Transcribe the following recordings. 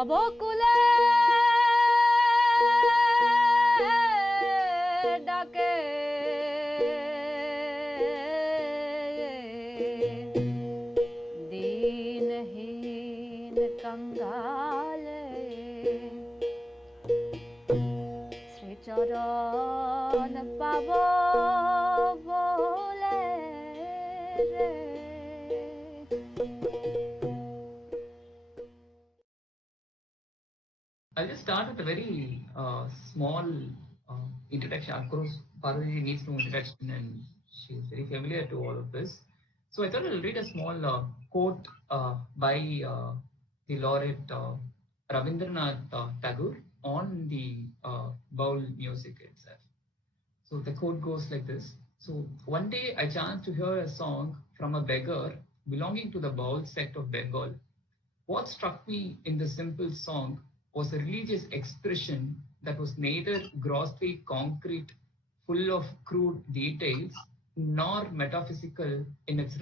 ভবকুলে ডাকে দীনহীন কঙ্গালে শ্রীচরণ পাব বলে রে। I'll just start with a very small introduction. Of course, Parvathy needs no introduction and she's very familiar to all of this. So I thought I'll read a small quote by the laureate Rabindranath Tagore on the Baul music itself. So the quote goes like this. So one day I chanced to hear a song from a beggar belonging to the Baul sect of Bengal. What struck me in the simple song was a religious expression that was neither grossly concrete, full of crude details, nor metaphysical in its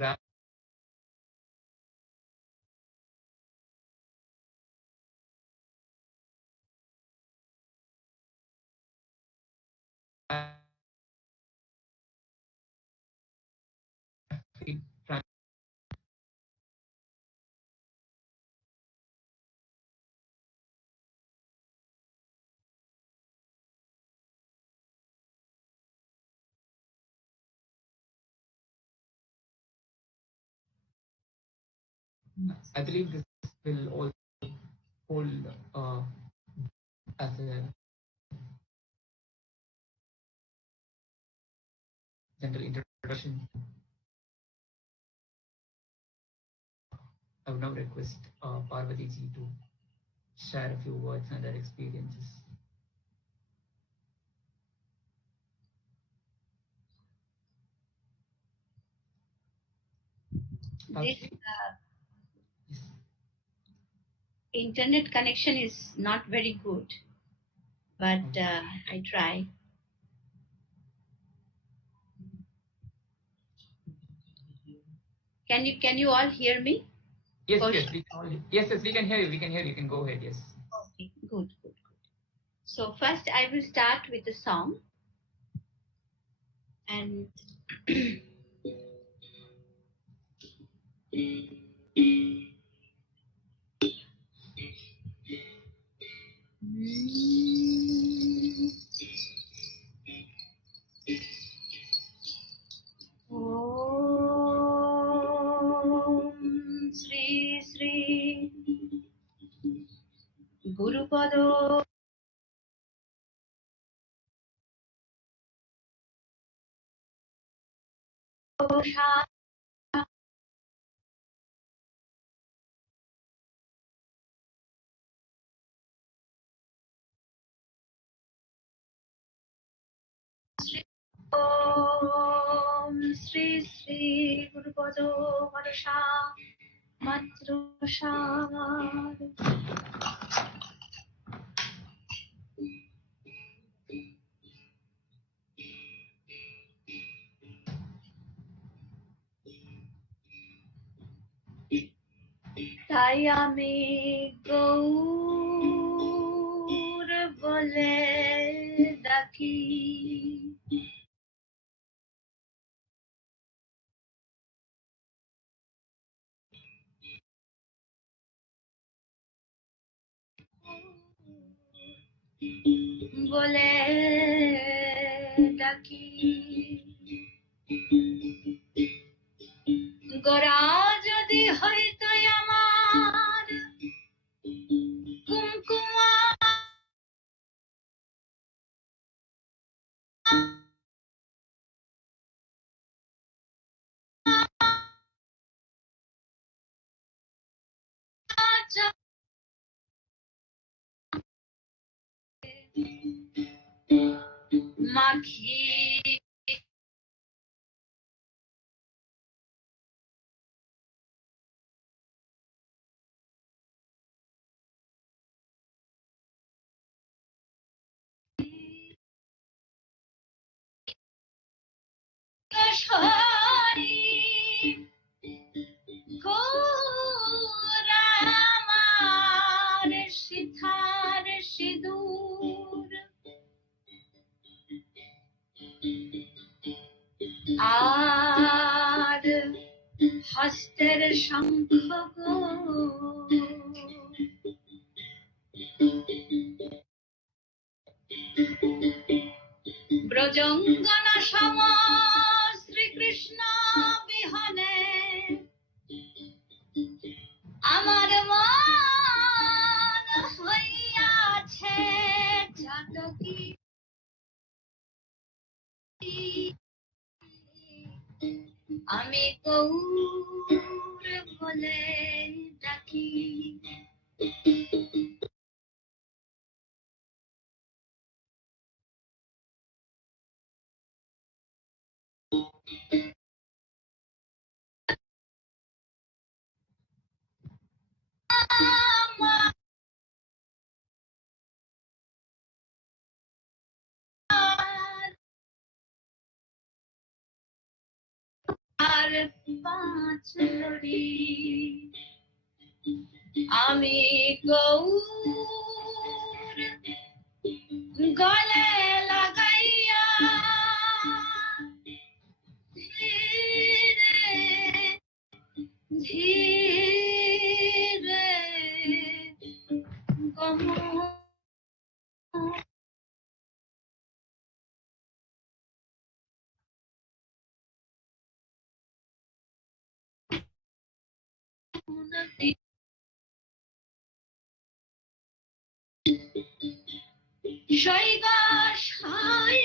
I believe this will also hold as a general introduction. I would now request Parvathy ji to share a few words and their experiences. This internet connection is not very good, but I try. Can you all hear me? Yes, yes, we can all, yes, we can hear you. We can hear you. You can go ahead. Yes. Okay, good. So first, I will start with the song, and Shri Shri Gurupado Goshai Om Shri Shri Gurupado Goshai Matrashar তাই আমি গৌর বলে ডাকি বলে ডাকি গোরা যদি হইতো আমার কুমকুমা মাখি গোরা আমার Shashanko Brajangana Shama Sri Krishna Bihane Amar মান হইয়াছে জাতকি আমি গৌর বলে ডাকি আর পাঁচ লড়ি আমি গৌর গলে লাগাইয়া ধীরে ধীরে গমন শৈবাশাই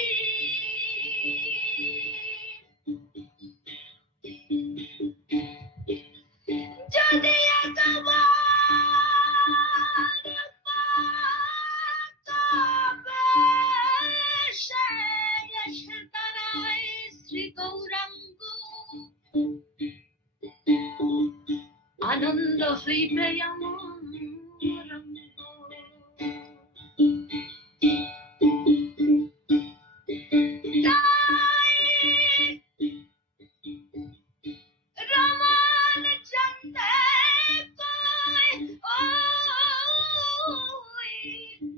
যদি একবার পাকাবেশে এসে দাঁড়ায় শ্রী গৌরাঙ্গ আনন্দ হইবে আমার অঙ্গ। তাই রমণ চন্দে কয় ওই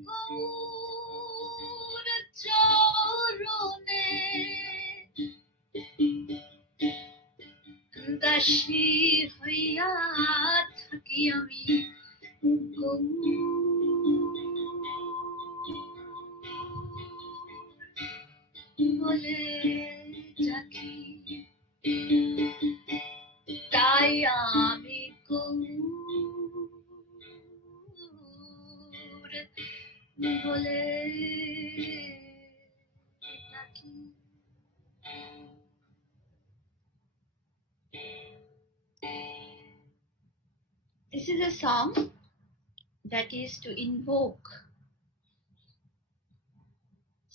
গৌর চরণে দাসী হইয়া থাকি আমি বলে যাকি তাই আমি গৌর বলে ডাকি। This is a song that is to invoke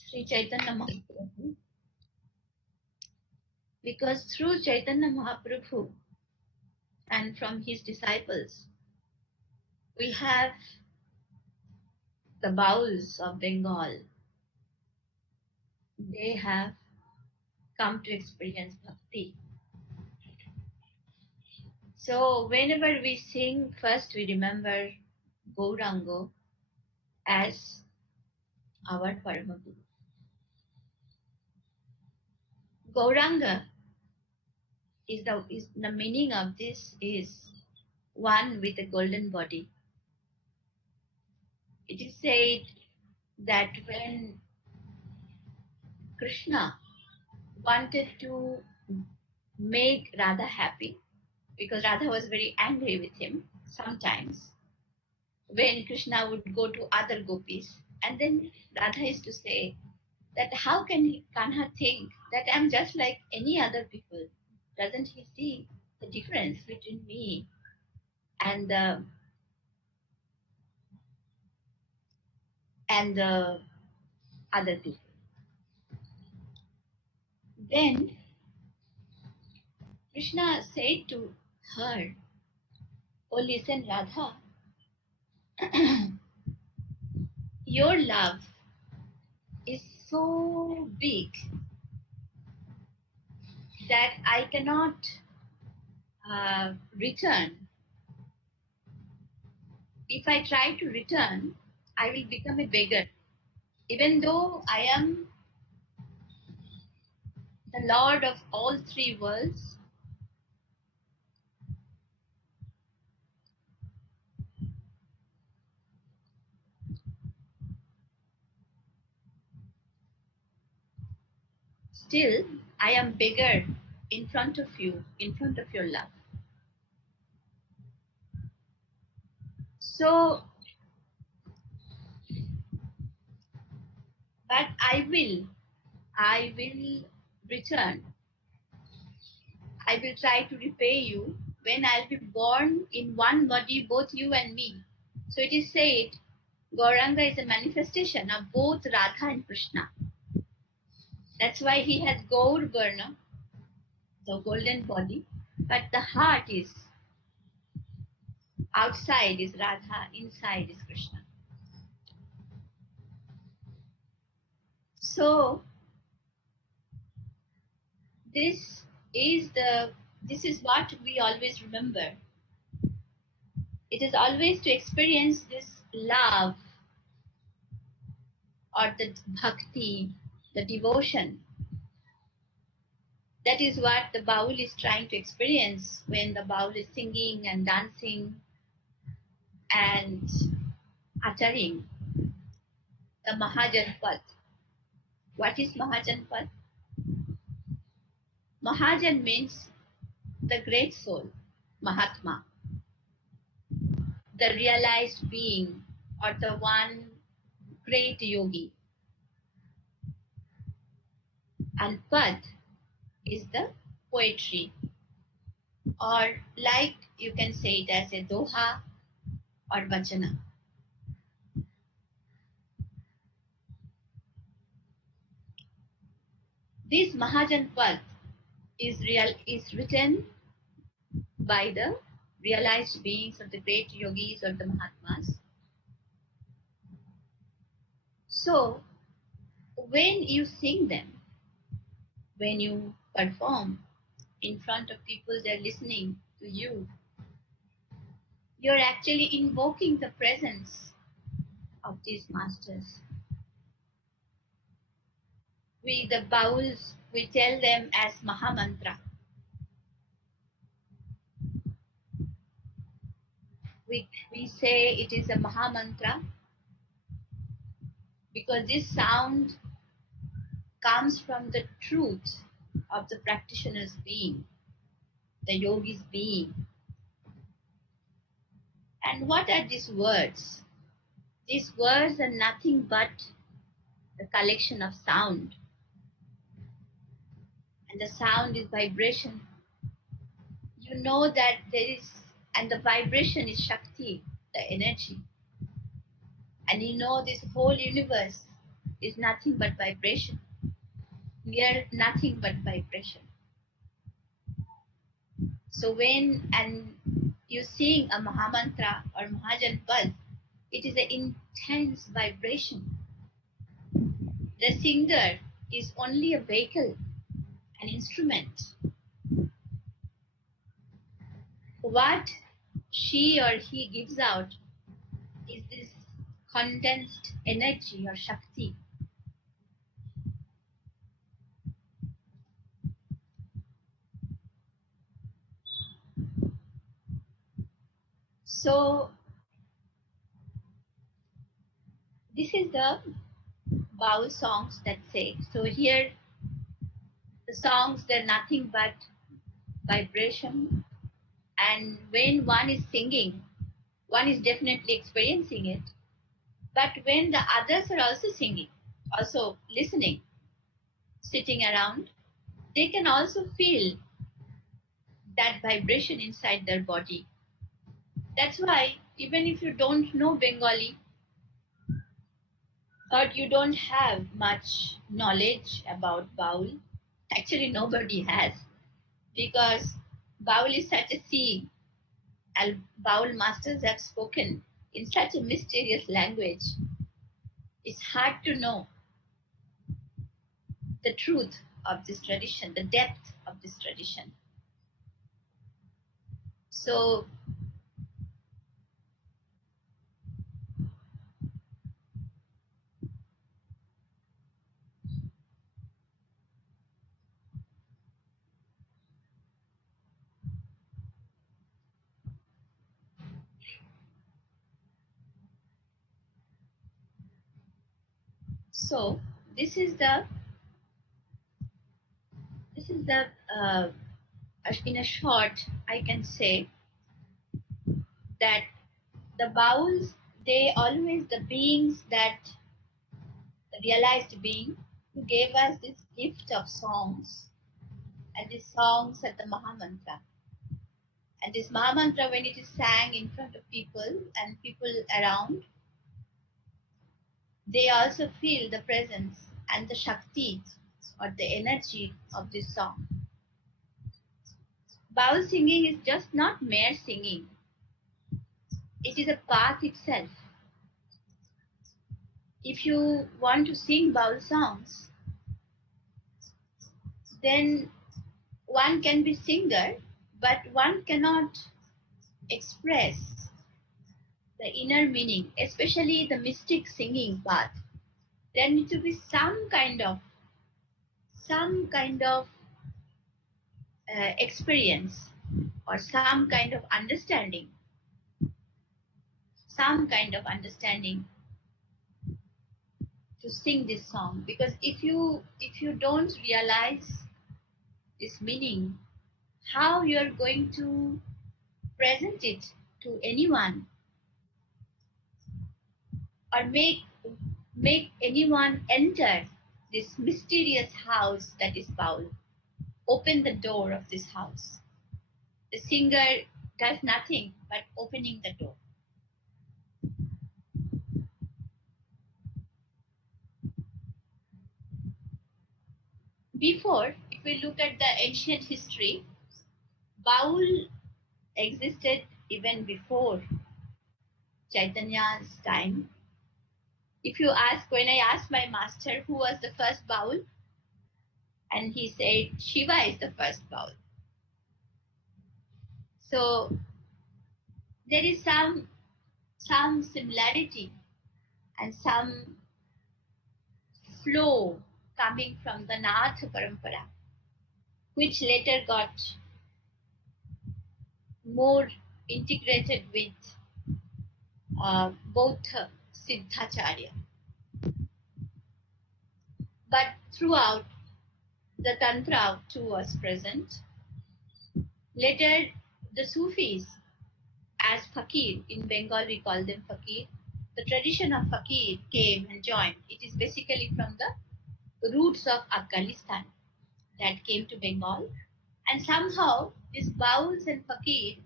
Sri Chaitanya Mahaprabhu, because through Chaitanya Mahaprabhu and from his disciples we have the Bauls of Bengal. They have come to experience bhakti. So whenever we sing, first we remember Gauranga as our Paramaguru. Gauranga is the meaning of this is one with a golden body. It is said that when Krishna wanted to make Radha happy, because Radha was very angry with him sometimes, when Krishna would go to other gopis, and then Radha used to say that how can Kanha think that I'm just like any other people? Doesn't he see the difference between me and the other people? Then Krishna said to her, "Oh, listen, Radha, your love is so big that I cannot return. If I try to return, I will become a beggar. Even though I am the Lord of all three worlds, still I am bigger in front of you, in front of your love. So, but I will return. I will try to repay you when I'll be born in one body, both you and me. So it is said, Gauranga is a manifestation of both Radha and Krishna. That's why he has Gaur Varna, the golden body, but the heart is outside is Radha, inside is Krishna. So this this is what we always remember. It is always to experience this love or the bhakti, the devotion. That is what the Baul is trying to experience when the Baul is singing and dancing and uttering the Mahajanpad. What is Mahajanpad? Mahajan means the great soul, Mahatma, the realized being or the one great yogi. And Pad is the poetry, or like you can say it as a doha or vachana. This Mahajanpad is written by the realized beings of the great yogis or the Mahatmas. So when you sing them, when you perform in front of people, they're listening to you, you're actually invoking the presence of these masters. We, the Bauls, we tell them as Mahamantra. We say it is a Mahamantra because this sound comes from the truth of the practitioner's being, the yogi's being. And what are these words? These words are nothing but the collection of sound. And the sound is vibration. You know that there is, and the vibration is Shakti, the energy. And you know this whole universe is nothing but vibration. We are nothing but vibration. So when you sing a Mahamantra or Mahajanpad, it is an intense vibration. The singer is only a vehicle, an instrument. What she or he gives out is this condensed energy or Shakti. So this is the Baul songs that say. So here the songs, they're nothing but vibration. And when one is singing, one is definitely experiencing it. But when the others are also singing, also listening, sitting around, they can also feel that vibration inside their body. That's why even if you don't know Bengali or you don't have much knowledge about Baul, actually nobody has, because Baul is such a sea, and Baul masters have spoken in such a mysterious language. It's hard to know the truth of this tradition, the depth of this tradition. So this is the is the, in a short, I can say that the Bauls, they always the beings that realized being who gave us this gift of songs, and these songs are the Mahamantra. And this Mahamantra, when it is sang in front of people and people around, they also feel the presence and the Shakti or the energy of this song. Baul singing is just not mere singing, it is a path itself. If you want to sing Baul songs, then one can be singer, but one cannot express the inner meaning, especially the mystic singing part. There needs to be some kind of experience or some kind of understanding to sing this song, because if you don't realize this meaning, how you are going to present it to anyone or make anyone enter this mysterious house that is Baul, open the door of this house. The singer does nothing but opening the door. Before, if we look at the ancient history, Baul existed even before Chaitanya's time. If you ask, when I asked my master who was the first Baul, and he said Shiva is the first Baul. So there is some similarity and some flow coming from the Nath Parampara, which later got more integrated with both Siddhacharya. But throughout, the Tantra too was present. Later, the Sufis, as fakir, in Bengal we call them fakir, the tradition of fakir came and joined. It is basically from the roots of Afghanistan that came to Bengal. And somehow, these Bauls and fakir,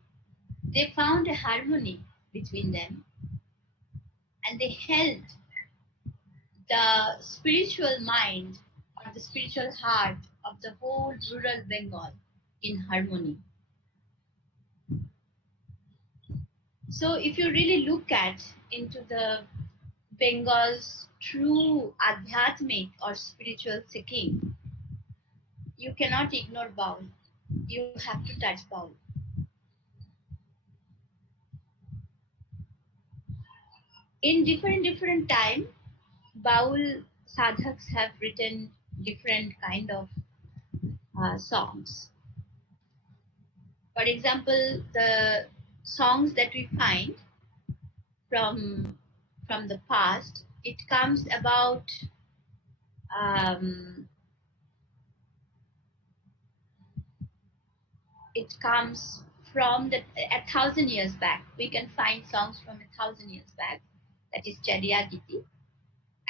they found a harmony between them, and they held the spiritual mind or the spiritual heart of the whole rural Bengal in harmony. So if you really look at into the Bengal's true adhyatmic or spiritual seeking, you cannot ignore Baul. You have to touch Baul. In different time, Baul sadhaks have written different kind of songs. For example, the songs that we find from the past, it comes about it comes from 1,000 years back. We can find songs from 1,000 years back, that is Chariya Giti.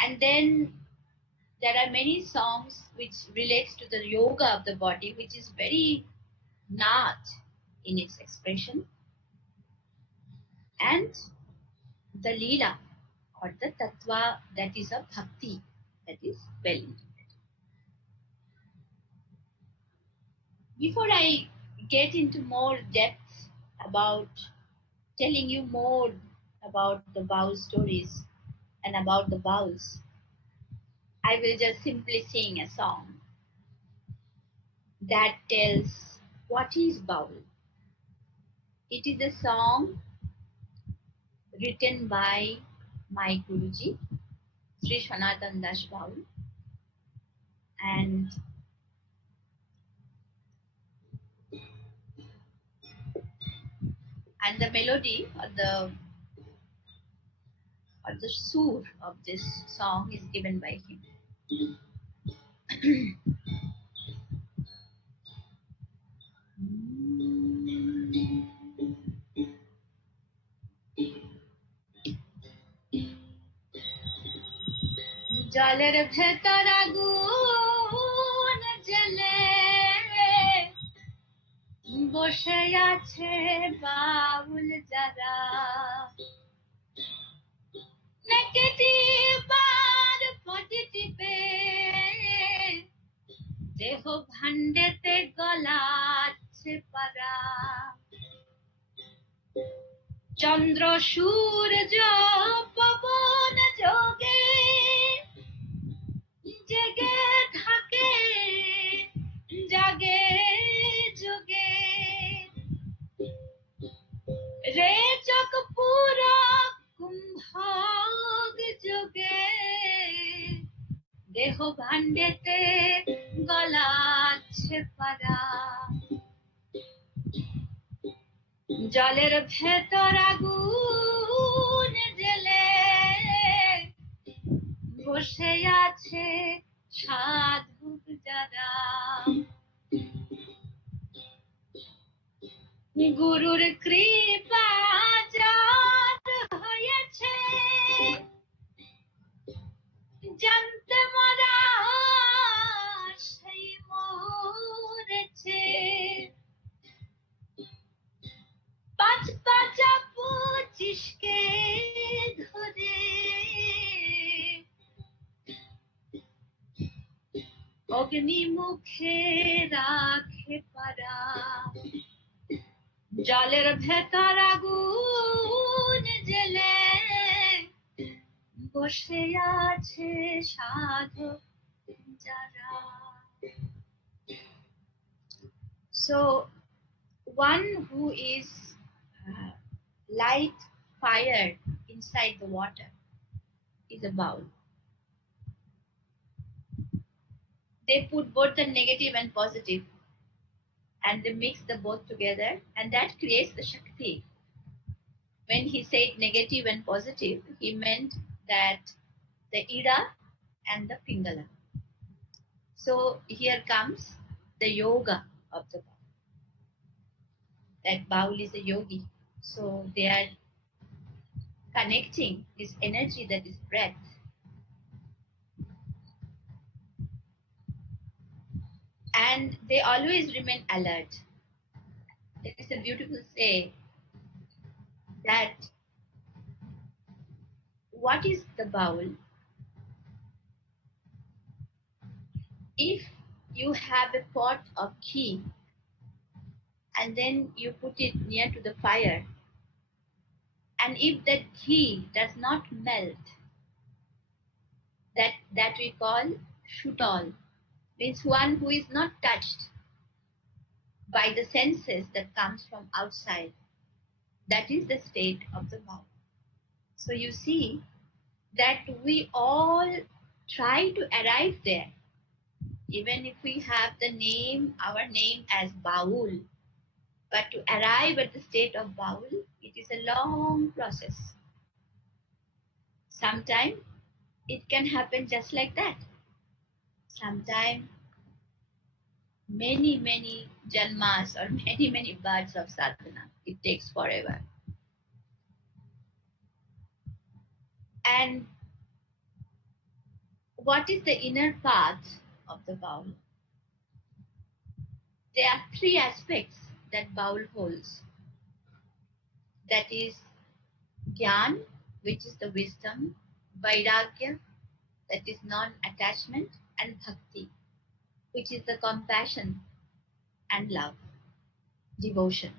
And then there are many songs which relates to the yoga of the body, which is very nath in its expression, and the Leela or the Tattva that is a bhakti, that is well integrated. Before I get into more depth about telling you more about the Baul stories and about the Bauls, I will just simply sing a song that tells what is Baul. It is a song written by my Guruji, Sri Sanatan Das Baul, and the melody or the sur of this song is given by him. জলের ভেতর আগুন জ্বলে বসে আছে বাউল যারা negative আর পজিটিভে দেহ ভাণ্ডেতে গলাচ্ছে পারা চন্দ্র সূর্য পবন যোগে জেগে থাকে জাগে যোগে রেচক পুরো কুম্ভোগ যোগে দেহ ভাণ্ডেতে গলাচ্ছে পারা জলের ভেতর আগুন জ্বেলে বসে আছে সাধক যারা গুরুর কৃপা যার হয়েছে জানতে মরা সেই মরেছে পাঁচ পাঁচা 25কে ধরে অগ্নি মুখে রাখে পারা জলের ভেতর আগুন জ্বেলে বসে আছে সাধক যারা So one who is light fire inside the water is a bowl. They put both the negative and positive and they mix the both together and that creates the Shakti. When he said negative and positive, he meant that the Ida and the Pingala. So here comes the yoga of the bowl. That bowl is a yogi. So they are connecting this energy that is breath. And they always remain alert. There is a beautiful say that what is the bowl? If you have a pot of ghee and then you put it near to the fire, and if that ghee does not melt, that we call shutol, means one who is not touched by the senses that comes from outside. That is the state of the bowl. So you see that we all try to arrive there. Even if we have our name as Baul, but to arrive at the state of Baul, it is a long process. Sometimes it can happen just like that. Sometimes many janmas or many births of sadhana. It takes forever. And what is the inner path of the bowl? There are 3 aspects that bowl holds. That is Gyan, which is the wisdom, Vairagya, that is non-attachment, and Bhakti, which is the compassion and love, devotion.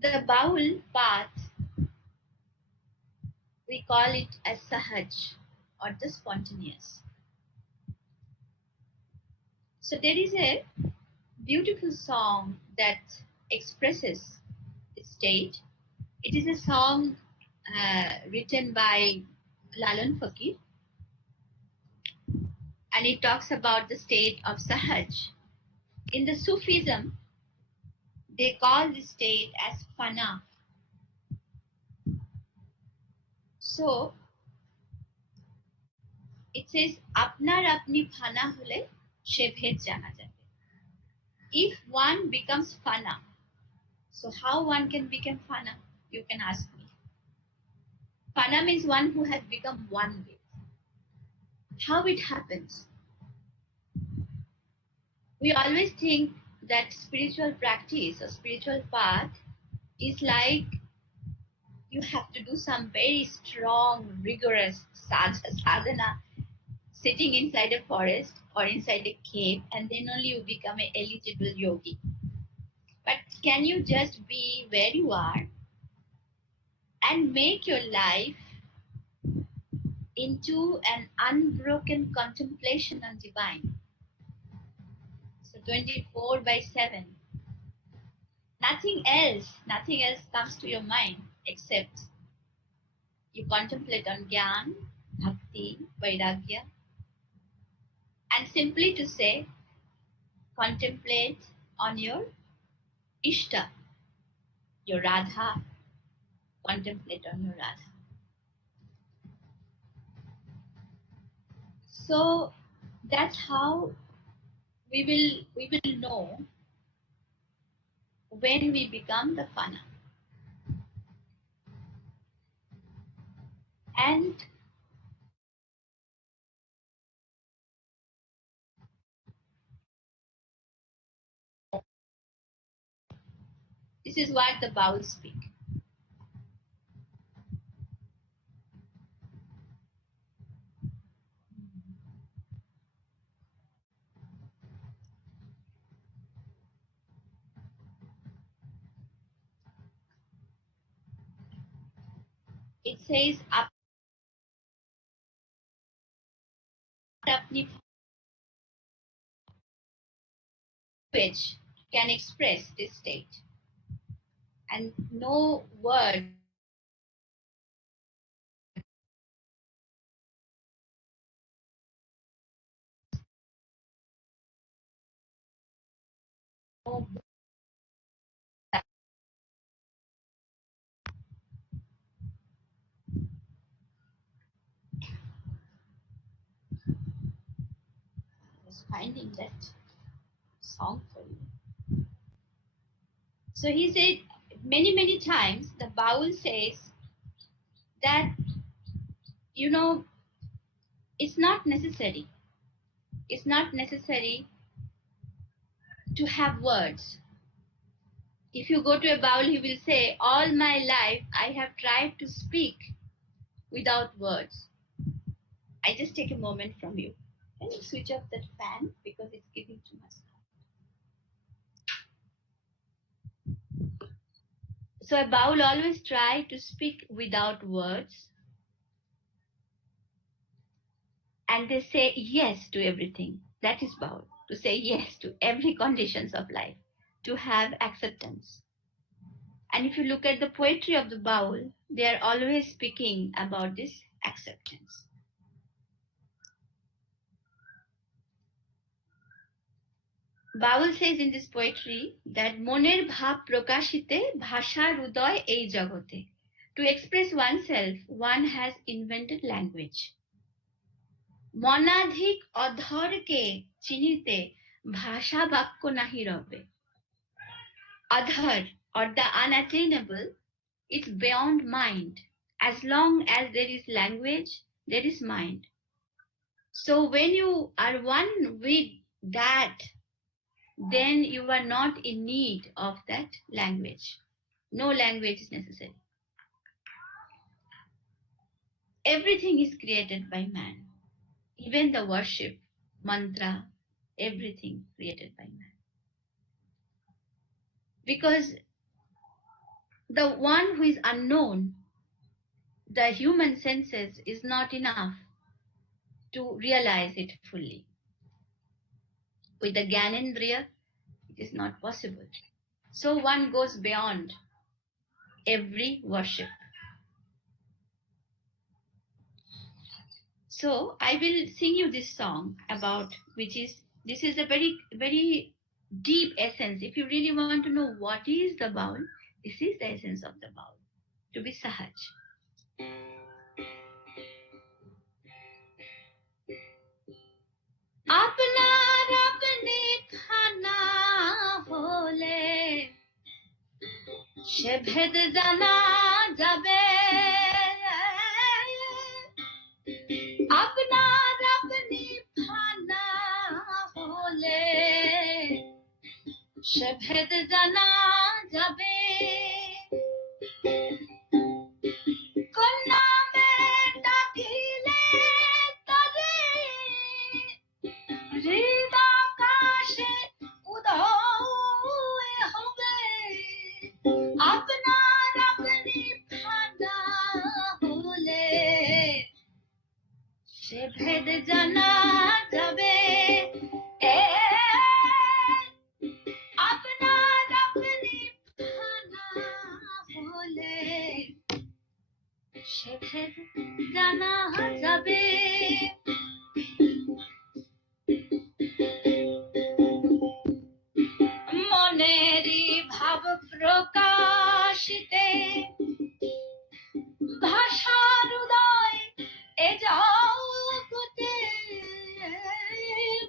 The bowl path, we call it as Sahaj or the spontaneous. So there is a beautiful song that expresses the state. It is a song written by Lalan Fakir, and it talks about the state of Sahaj. In the Sufism, they call this state as Fana. So It says, "Apnar apni fana hole she bhed jana jabe." If one becomes fana, so how one can become fana? You can ask me. Fana means one who has become one with. How it happens? We always think that spiritual practice or spiritual path is like you have to do some very strong, rigorous sadhana, sitting inside a forest or inside a cave, and then only you become an eligible yogi. But can you just be where you are and make your life into an unbroken contemplation on divine? So 24/7. Nothing else comes to your mind except you contemplate on Gyan, Bhakti, Vairagya, and simply to say, contemplate on your Ishta, your Radha, contemplate on your Radha. So that's how we will know when we become the fana. And this is what the Baul speak. It says, apni which can express this state, and no word no was finding that song for you. So he said many times the Baul says that it's not necessary. It's not necessary to have words. If you go to a Baul, he will say, all my life I have tried to speak without words. I just take a moment from you. Can you switch off that fan because it's giving too much sound? So a Baul always try to speak without words, and they say yes to everything. That is Baul, to say yes to every conditions of life, to have acceptance. And if you look at the poetry of the Baul, they are always speaking about this acceptance. Baul says in this poetry that moner bhav prokashite bhasha rudoy ei jagote. To express oneself, one has invented language. Monadhik adharke chinite bhasha bakko nahi rabe. Adhar, or the unattainable, is beyond mind. As long as there is language, there is mind. So when you are one with that, then you are not in need of that language. No language is necessary. Everything is created by man. Even the worship, mantra, everything created by man. Because the one who is unknown, the human senses is not enough to realize it fully. With the Gyanendriya, it is not possible. So one goes beyond every worship. So I will sing you this song about this is a very deep essence. If you really want to know what is the Baul, this is the essence of the Baul, to be Sahaj. আপনার আপনি খানা হলে সে ভেদ জানা যাবে আপনার আপনি খানা হলে সে ভেদ জানা যাবে কন্যা ডাকিলে তবে হৃদাকাশে উদয় হবে আপনার আপনি ফানা হলে সে ভেদ জানা যাবে আপনার আপনি ফানা হলে সে ভেদ জানা যাবে মনেরই ভাব প্রকাশিতে ভাষার উদয় এ জগতে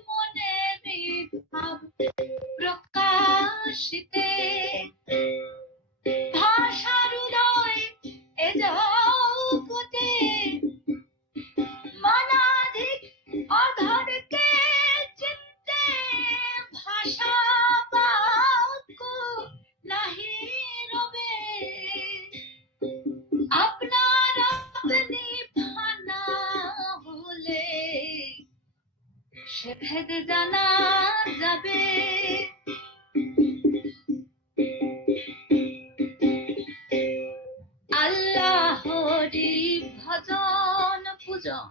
মনেরই ভাব প্রকাশিতে ভাষার উদয় এ জগতে মনাধিক অধরকে চিত্তে ভাষা বাক্য নাহি রবে আপনার আপনি ফানা হলে সে ভেদ জানা যাবে আল্লাহরি ভজন পূজন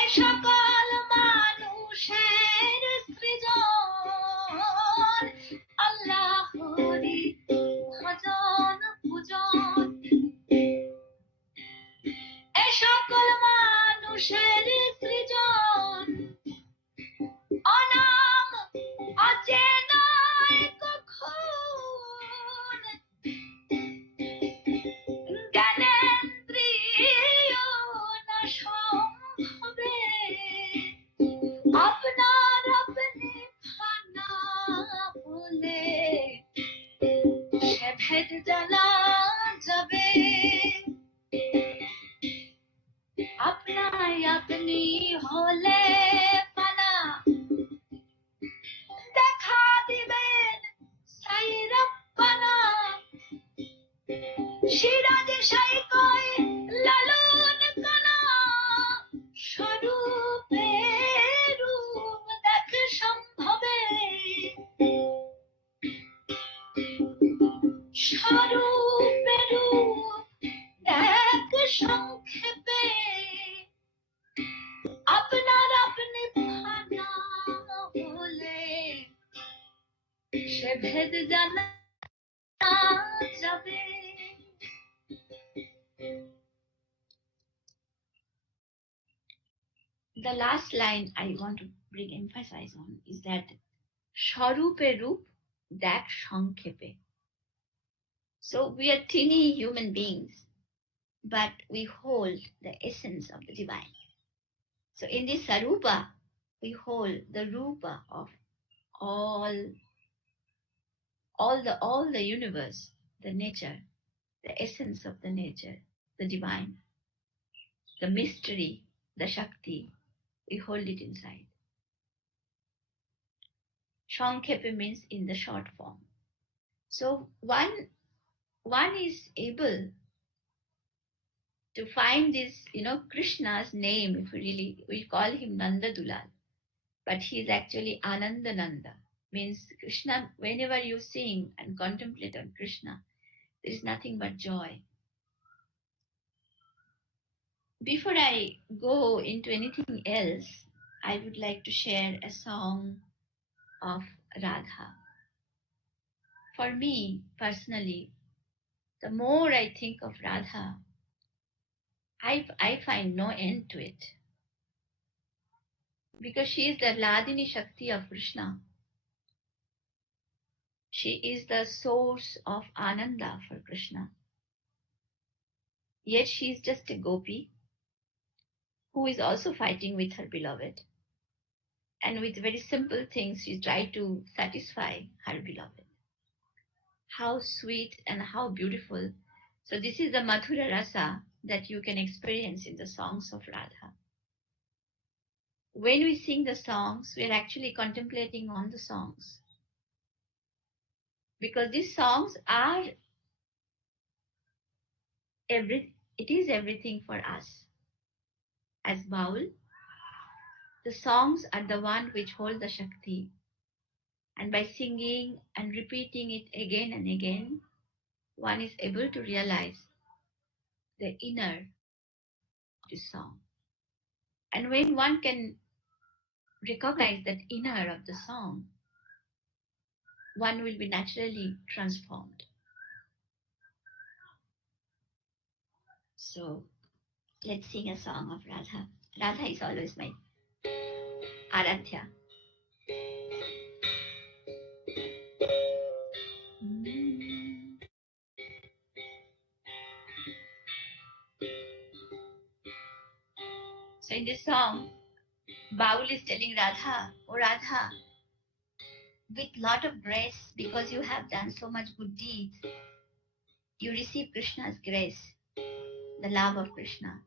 এ সকল মানুষের সৃজন আল্লাহরি ভজন পূজন এ সকল মানুষের সৃজন অনাম অচেনায় কখন জ্ঞানেন্দ্রিয় না সম্ভবে আপনার আপনি ফানা হলে সে ভেদ জানা যাবে আপনার আপনি হলে ফানা দেখা দিবেন সাইরাপ্পানা শিরাজে সাই কয় লালন কানা স্বরূপে রূপ দেখ সম্ভবে স্বরূপে রূপ দেখ সংক্ষেপে আপনার আপনি ফানা হলে সে ভেদ জানা যাবে The last line I want to bring emphasis on is that Sharupe Rup Dak Shankhepe. So we are teeny human beings, but we hold the essence of the divine. So in this Sarupa, we hold the Rupa of all the universe, the nature, the essence of the nature, the divine, the mystery, the Shakti. We hold it inside. Shankhepe means in the short form. So one is able to find this, Krishna's name. If we call him Nanda Dulal, but he is actually Anandananda. Means Krishna. Whenever you sing and contemplate on Krishna, there is nothing but joy. Before I go into anything else, I would like to share a song of Radha. For me personally, the more I think of Radha, I find no end to it. Because she is the Ladini Shakti of Krishna. She is the source of Ananda for Krishna. Yet she is just a gopi who is also fighting with her beloved. And with very simple things, she tried to satisfy her beloved. How sweet and how beautiful. So this is the Madhura Rasa that you can experience in the songs of Radha. When we sing the songs, we are actually contemplating on the songs. Because these songs are it is everything for us. As Baul, the songs are the one which hold the Shakti. And by singing and repeating it again and again, one is able to realize the inner of this song. And when one can recognize that inner of the song, one will be naturally transformed. So let's sing a song of Radha. Radha is always my Aradhya. So in this song, Baul is telling Radha, oh Radha, with lot of grace, because you have done so much good deeds, you receive Krishna's grace, the love of Krishna.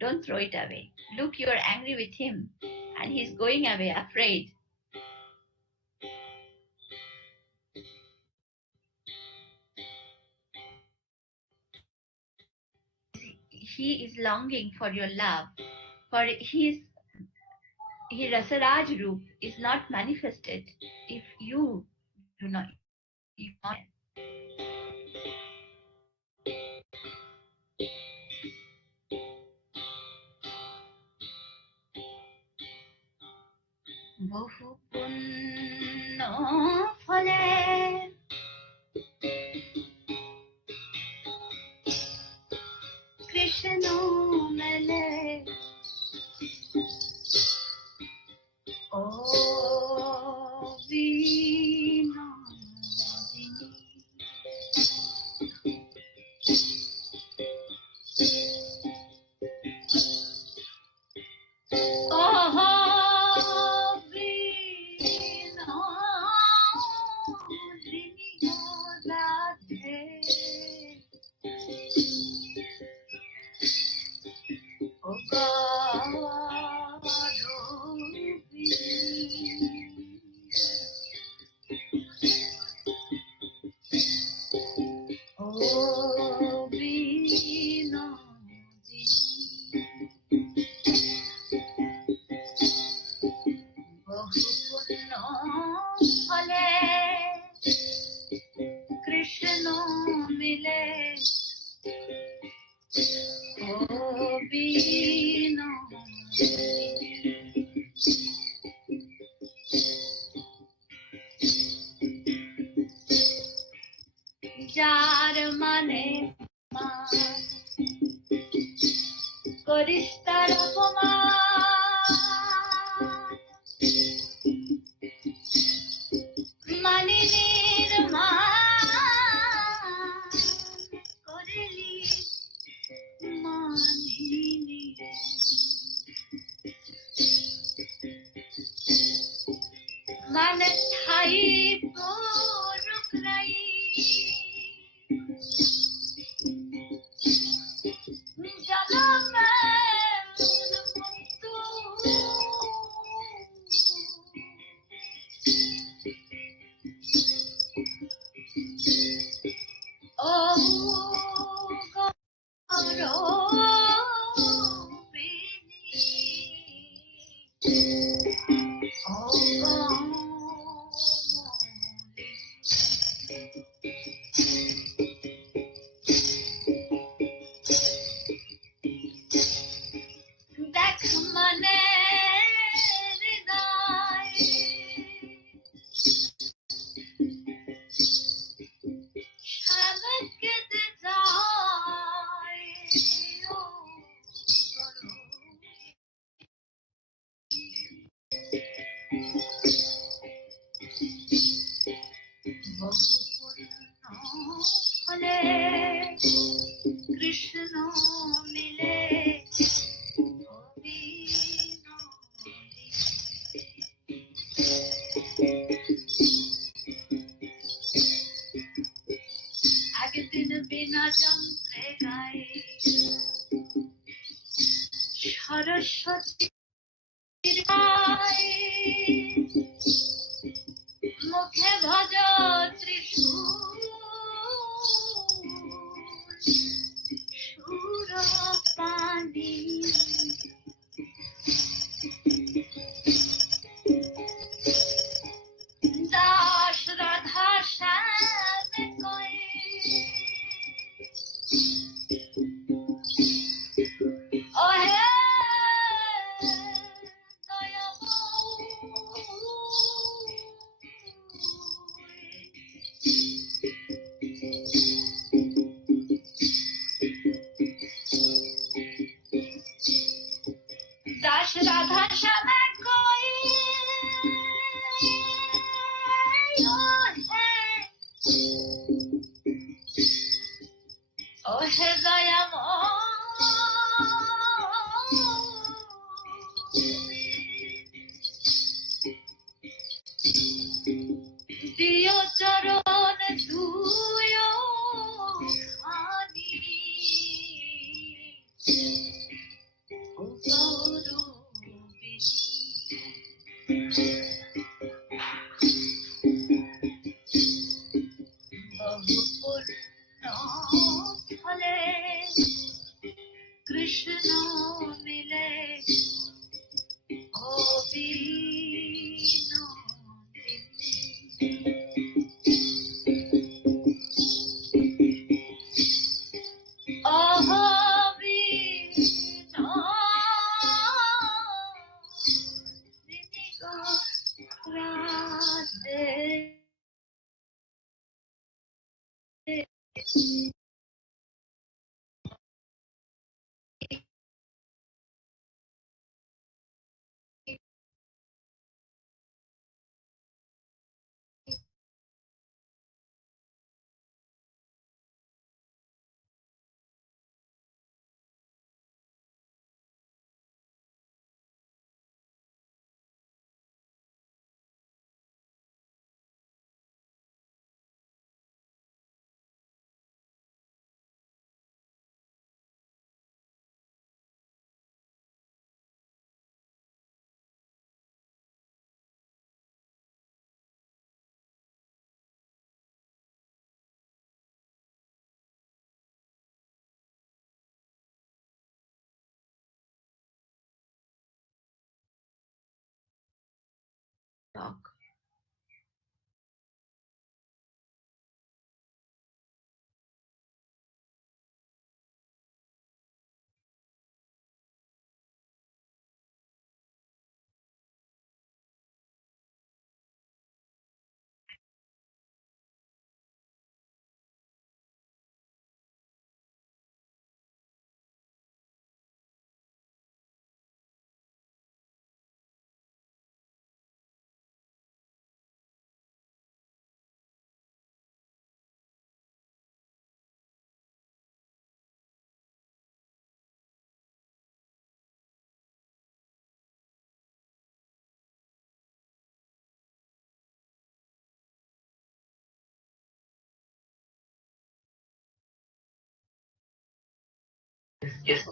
Don't throw it away. Look, you are angry with him, and he's going away afraid. He is longing for your love, for his Rasaraj Roop is not manifested if you do not. You not. বহু পুণ্য ফলে কৃষ্ণ মেলে ও বিনোদিনী কৃষ্ণ মিলে ও যার মানে করিস তার অপমান মানি নির্মান করিলি মানিনি मन थाई रुक रही जलो ओ गौरो বিনা যন্ত্রে গাই সরস্বতীর গায় মুখে ভজ ত্রিশূল সুর পানি দাস রাধা শ্যাম কয়ে ওহে দাস রাধা শ্যাম কয়ে ওহে দিয় চরণ ধুয় খানি ফলে কৃষ্ণ মিলে talk. Yes.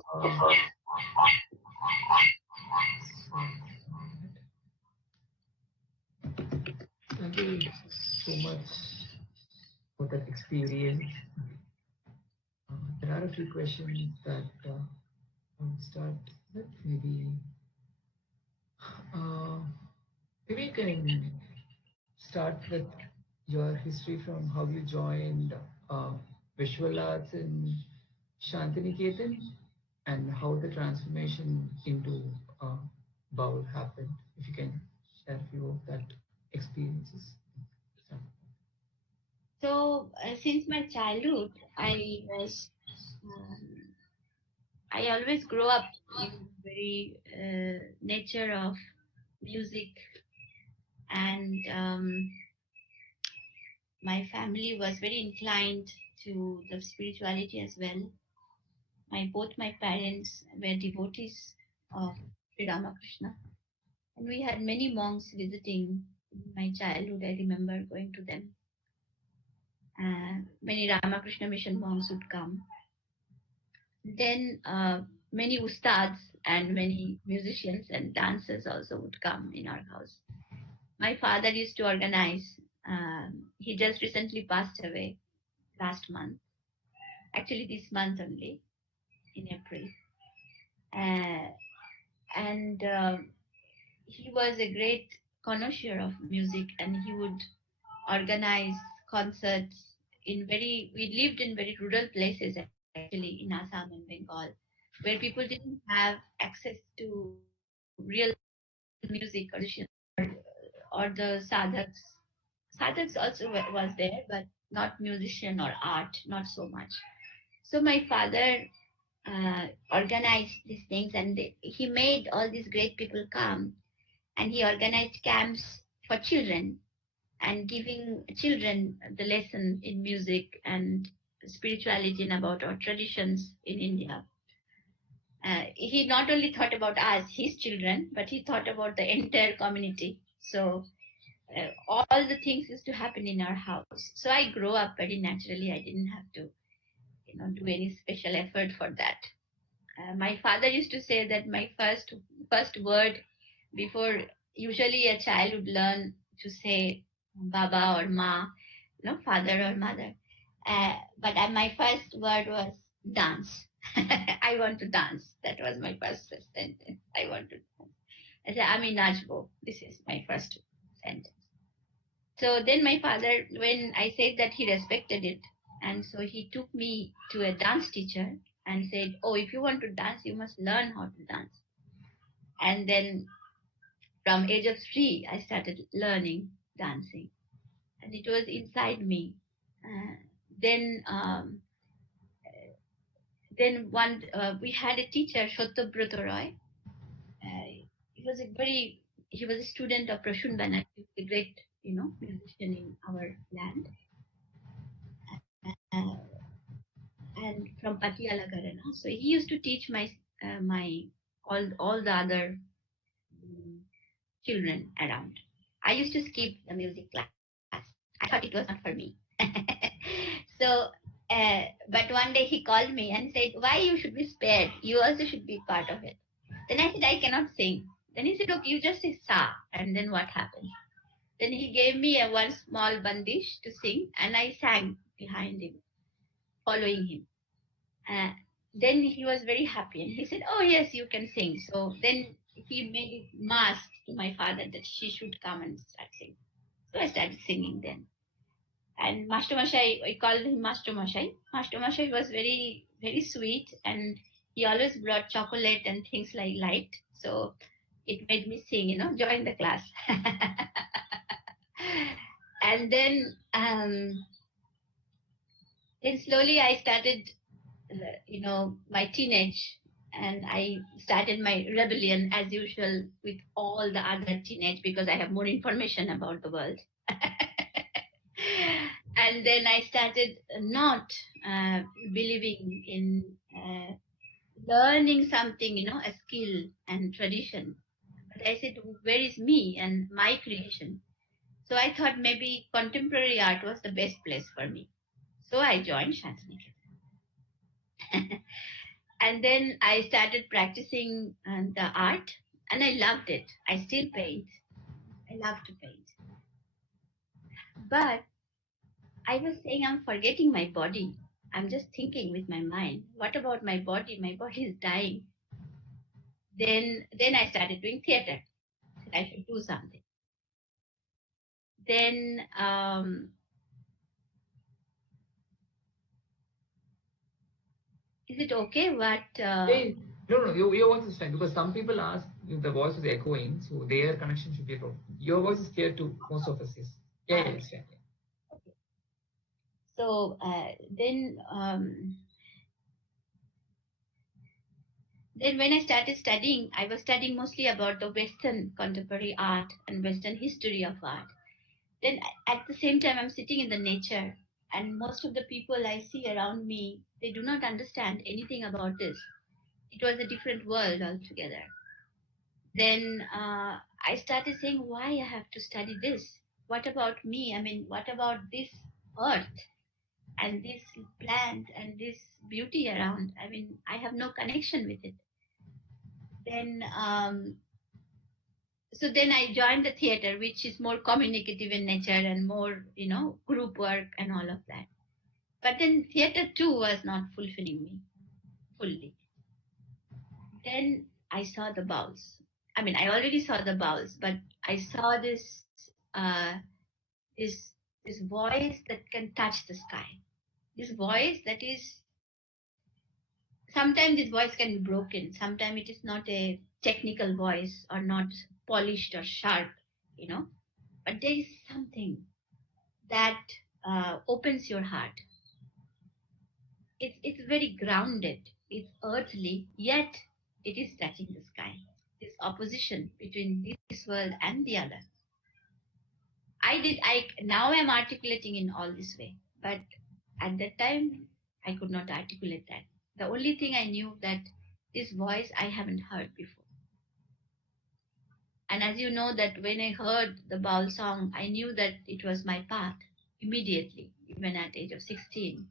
Thank you so much for that experience. There are a few questions that I'll start with. Uh, maybe you can start with your history from how you joined uh, visual arts in Shantiniketan and how the transformation into uh, Baul happened. If you can share a few of that experiences. So, So, since my childhood, um, I always grow up in very nature of music, and my family was very inclined to the spirituality as well. Both my parents were devotees of Sri Ramakrishna, and we had many monks visiting in my childhood. I remember going to them. Many Ramakrishna mission monks would come. Then many ustads and many musicians and dancers also would come in our house. My father used to organize. He just recently passed away last month, actually this month only, in April. Uh, and he was a great connoisseur of music, and he would organize concerts in we lived in very rural places actually in Assam and Bengal, where people didn't have access to real music or musicians or the sadhaks. Sadhaks also was there, but not musician or art, not so much. So my father organized these things, and he made all these great people come, and he organized camps for children and giving children the lesson in music and spirituality and about our traditions in India. He not only thought about us, his children, but he thought about the entire community. So all the things used to happen in our house. So I grew up very naturally. I didn't have to, do any special effort for that. My father used to say that my first word before usually a child would learn to say Baba or Ma, father or mother. But my first word was dance. I want to dance. That was my first sentence. I want to dance. I said, Ami Najbo. This is my first sentence. So then my father, when I said that, he respected it. And so he took me to a dance teacher and said, oh, if you want to dance, you must learn how to dance. And then from age of 3, I started learning dancing. And it was inside me. Uh, then then one we had a teacher, Shotobrata Roy. He was he was a student of Prashun Banerjee, a great, musician in our land. Uh, and from Patiala Garana. So he used to teach my all the other mm, children around. I used to skip the music class. I thought it was not for me. So, but one day he called me and said, "Why you should be spared? You also should be part of it." Then I said, "I cannot sing." Then he said, "Okay, you just say sa." And then what happened? Then he gave me a one small bandish to sing, and I sang behind him, following him. Uh, then he was very happy and he said, oh, yes, you can sing. So then he made it must to my father that she should come and start singing. So I started singing then. And Master Mashai, I called him Master Mashai. Master Mashai was very, very sweet, and he always brought chocolate and things like light. So it made me sing, join the class. And then slowly I started my teenage, and I started my rebellion as usual with all the other teenage because I have more information about the world. And then I started not believing in learning something, a skill and tradition. But I said, where is me and my creation? So I thought maybe contemporary art was the best place for me. So I joined Shanti. And then I started practicing the art, and I loved it. I still paint. I love to paint. But I was saying I'm forgetting my body. I'm just thinking with my mind. What about my body? My body is dying. Then I started doing theater. Said I should do something. Then is it okay? What? Hey, no, your voice is fine because some people ask if the voice is echoing, so their connection should be a problem. Your voice is clear to most of us, yes. Yeah, yeah, it's fine. So then when I started studying, I was studying mostly about the Western contemporary art and Western history of art. Then at the same time, I'm sitting in the nature, and most of the people I see around me, they do not understand anything about this. It was a different world altogether. Then I started saying, why I have to study this? What about me? I mean, what about this earth? and this plant and this beauty around. I mean, I have no connection with it. Then, so then I joined the theater, which is more communicative in nature and more, group work and all of that. But then theater too was not fulfilling me fully. Then I saw the bowls. I mean, I already saw the bowls, but I saw this this voice that can touch the sky. This voice that is, sometimes this voice can be broken. Sometimes it is not a technical voice or not polished or sharp, you know. But there is something that opens your heart. It's very grounded. It's earthly, yet it is touching the sky. This opposition between this world and the other. I now I'm articulating in all this way, but at that time I could not articulate that. The only thing I knew that this voice I haven't heard before. And as you know that when I heard the Baul song, I knew that it was my path immediately, even at age of 16.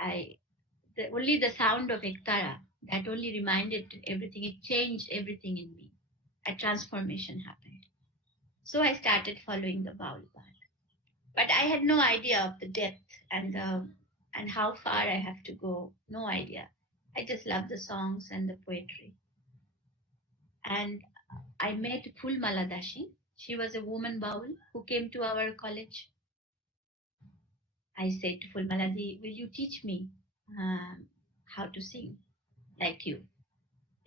Only the sound of Ektara, that only reminded everything, it changed everything in me. A transformation happened. So I started following the Baul path. But I had no idea of the depth and how far I have to go. No idea. I just loved the songs and the poetry. And I met Phulmala Dashi. She was a woman Baul who came to our college. I said to Phulmalaji, will you teach me how to sing like you?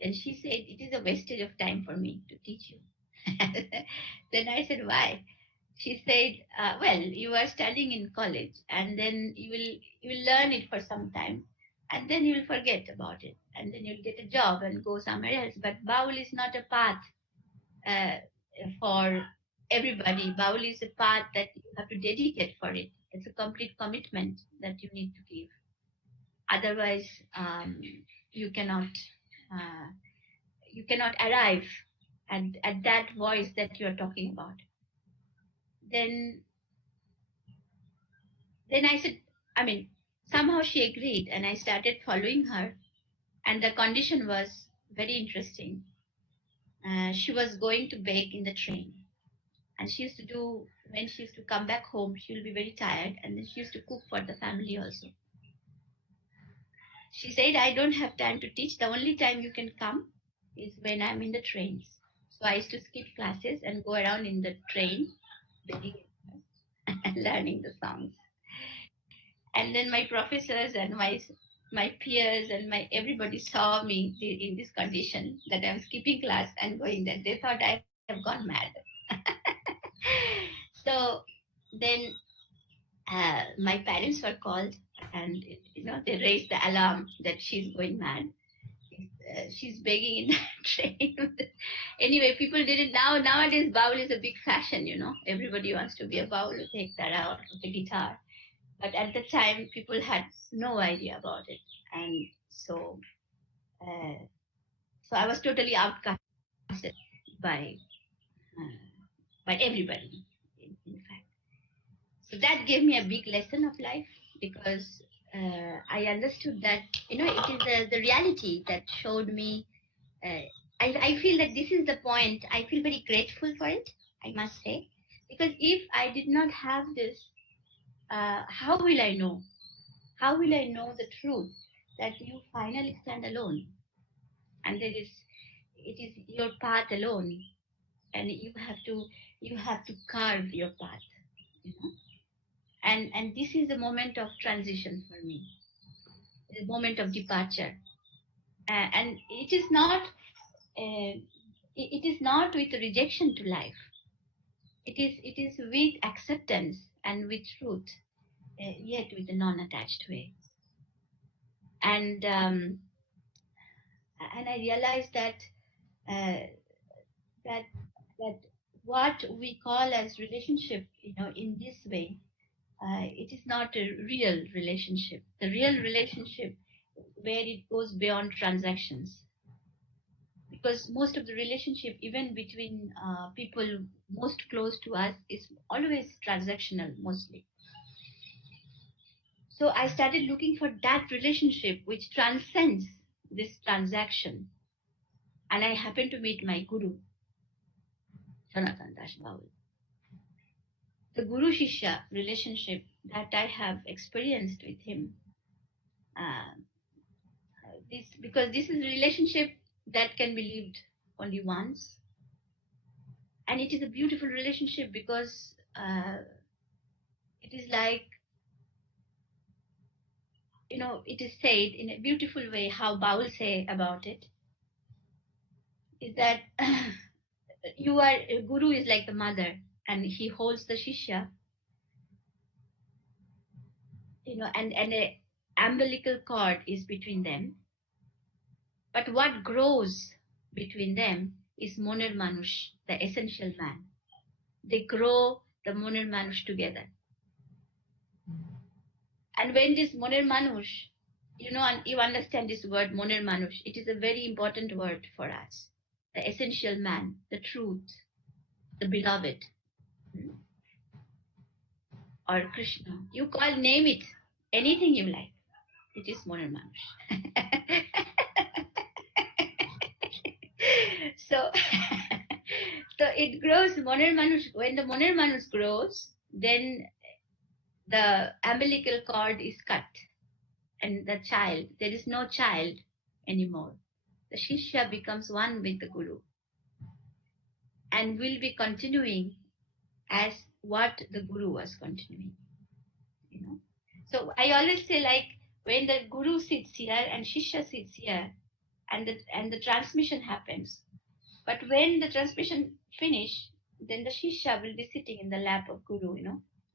And she said, it is a wastage of time for me to teach you. Then I said, why? She said, well, you are studying in college and then you will learn it for some time and then you will forget about it and then you'll get a job and go somewhere else. But Baul is not a path uh, for everybody. Baul is a path that you have to dedicate for it. It's a complete commitment that you need to give. Otherwise, you cannot uh, you cannot arrive at that voice that you are talking about. Then I said, I mean, somehow she agreed, and I started following her. And the condition was very interesting. She was going to bake in the train, and she used to do, when she used to come back home, she will be very tired, and then she used to cook for the family also. She said, I don't have time to teach. The only time you can come is when I'm in the trains. So I used to skip classes and go around in the train, baking and learning the songs. And then my professors and my peers and my everybody saw me in this condition that I'm skipping class and going there. They thought I have gone mad. So then my parents were called, and they raised the alarm that she's going mad. She's begging in the train. Anyway, people did it now. Nowadays, Baul is a big fashion. Everybody wants to be a Baul with a guitar or with a guitar. But at the time, people had no idea about it, and uh, so I was totally outcasted by uh, by everybody, in fact. So that gave me a big lesson of life, because I understood that it is the reality that showed me. Uh, I feel that this is the point. I feel very grateful for it, I must say, because if I did not have this, how will I know? How will I know the truth that you finally stand alone, and it is your path alone, and you have to carve your path, you know. And this is a moment of transition for me, a moment of departure, and it is not with rejection to life. It is with acceptance and with truth, yet with a non-attached way. And I realized uh, that that what we call as relationship, in this way, it is not a real relationship. The real relationship, where it goes beyond transactions, because most of the relationship, even between people most close to us, is always transactional, mostly. So I started looking for that relationship which transcends this transaction. And I happened to meet my guru, Sanatan Baul. The Guru Shishya relationship that I have experienced with him, uh, because this is a relationship that can be lived only once. And it is a beautiful relationship because it is like, it is said in a beautiful way how Baul say about it, is that Guru is like the mother and he holds the Shishya, and a umbilical cord is between them. But what grows between them is Moner Manush, the essential man. They grow the Moner Manush together. And when this Moner Manush, and you understand this word Moner Manush, it is a very important word for us. The essential man, the truth, the beloved, or Krishna. You name it, anything you like. It is Moner Manush. So, so it grows. Moner Manush. When the Moner Manush grows, then the umbilical cord is cut, and there is no child anymore. The Shishya becomes one with the Guru, and will be continuing as what the Guru was continuing. So I always say, like, when the Guru sits here and Shishya sits here, and the transmission happens. But when the transmission finish, then the Shishya will be sitting in the lap of Guru,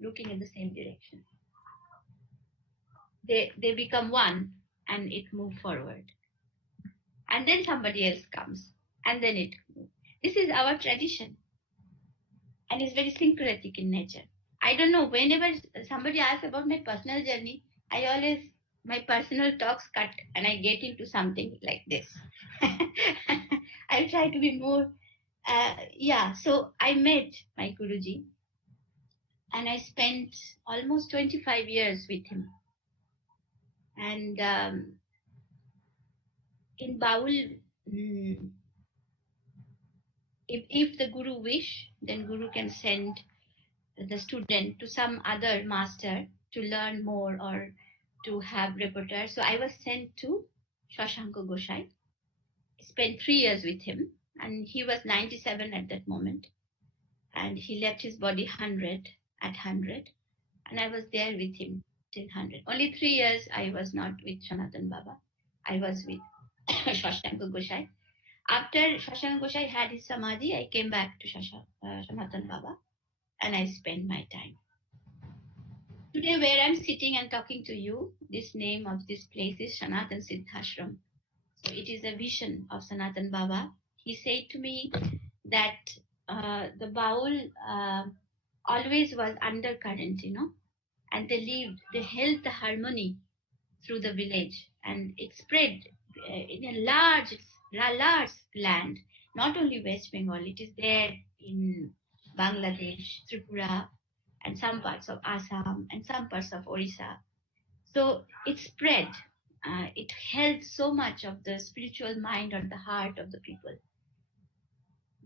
looking in the same direction. They become one, and it move forward. And then somebody else comes, and then it moves. This is our tradition, and it's very syncretic in nature. I don't know, whenever somebody asks about my personal journey, my personal talks cut and I get into something like this. I try to be more, so I met my Guruji and I spent almost 25 years with him. And in Baul, if the Guru wish, then Guru can send the student to some other master to learn more or to have repertoire. So I was sent to Shashanko Goshai. Spent 3 years with him, and he was 97 at that moment, and he left his body 100 at 100, and I was there with him till 100. Only 3 years I was not with Sanatan Baba. I was with Shashanko Goshai. After Shashanko Goshai had his samadhi, I came back to Sanatan Baba, and I spent my time. Today, where I'm sitting and talking to you, this name of this place is Sanatan Siddhashram. So it is a vision of Sanatan Baba. He said to me that the Baul always was undercurrent, and they held the harmony through the village, and it spread in a large land, not only West Bengal, it is there in Bangladesh, Tripura, and some parts of Assam, and some parts of Orissa. So it spread. It held so much of the spiritual mind or the heart of the people.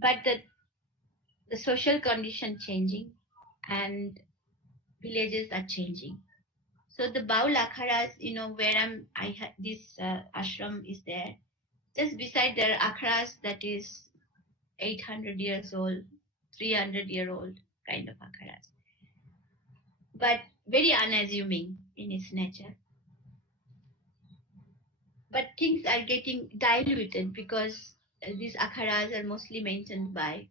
But the social condition changing, and villages are changing. So the Baul Akharas, where this ashram is there. Just beside there are akharas that is 800 years old, 300-year-old kind of akharas, but very unassuming in its nature. But things are getting diluted because these akharas are mostly maintained by,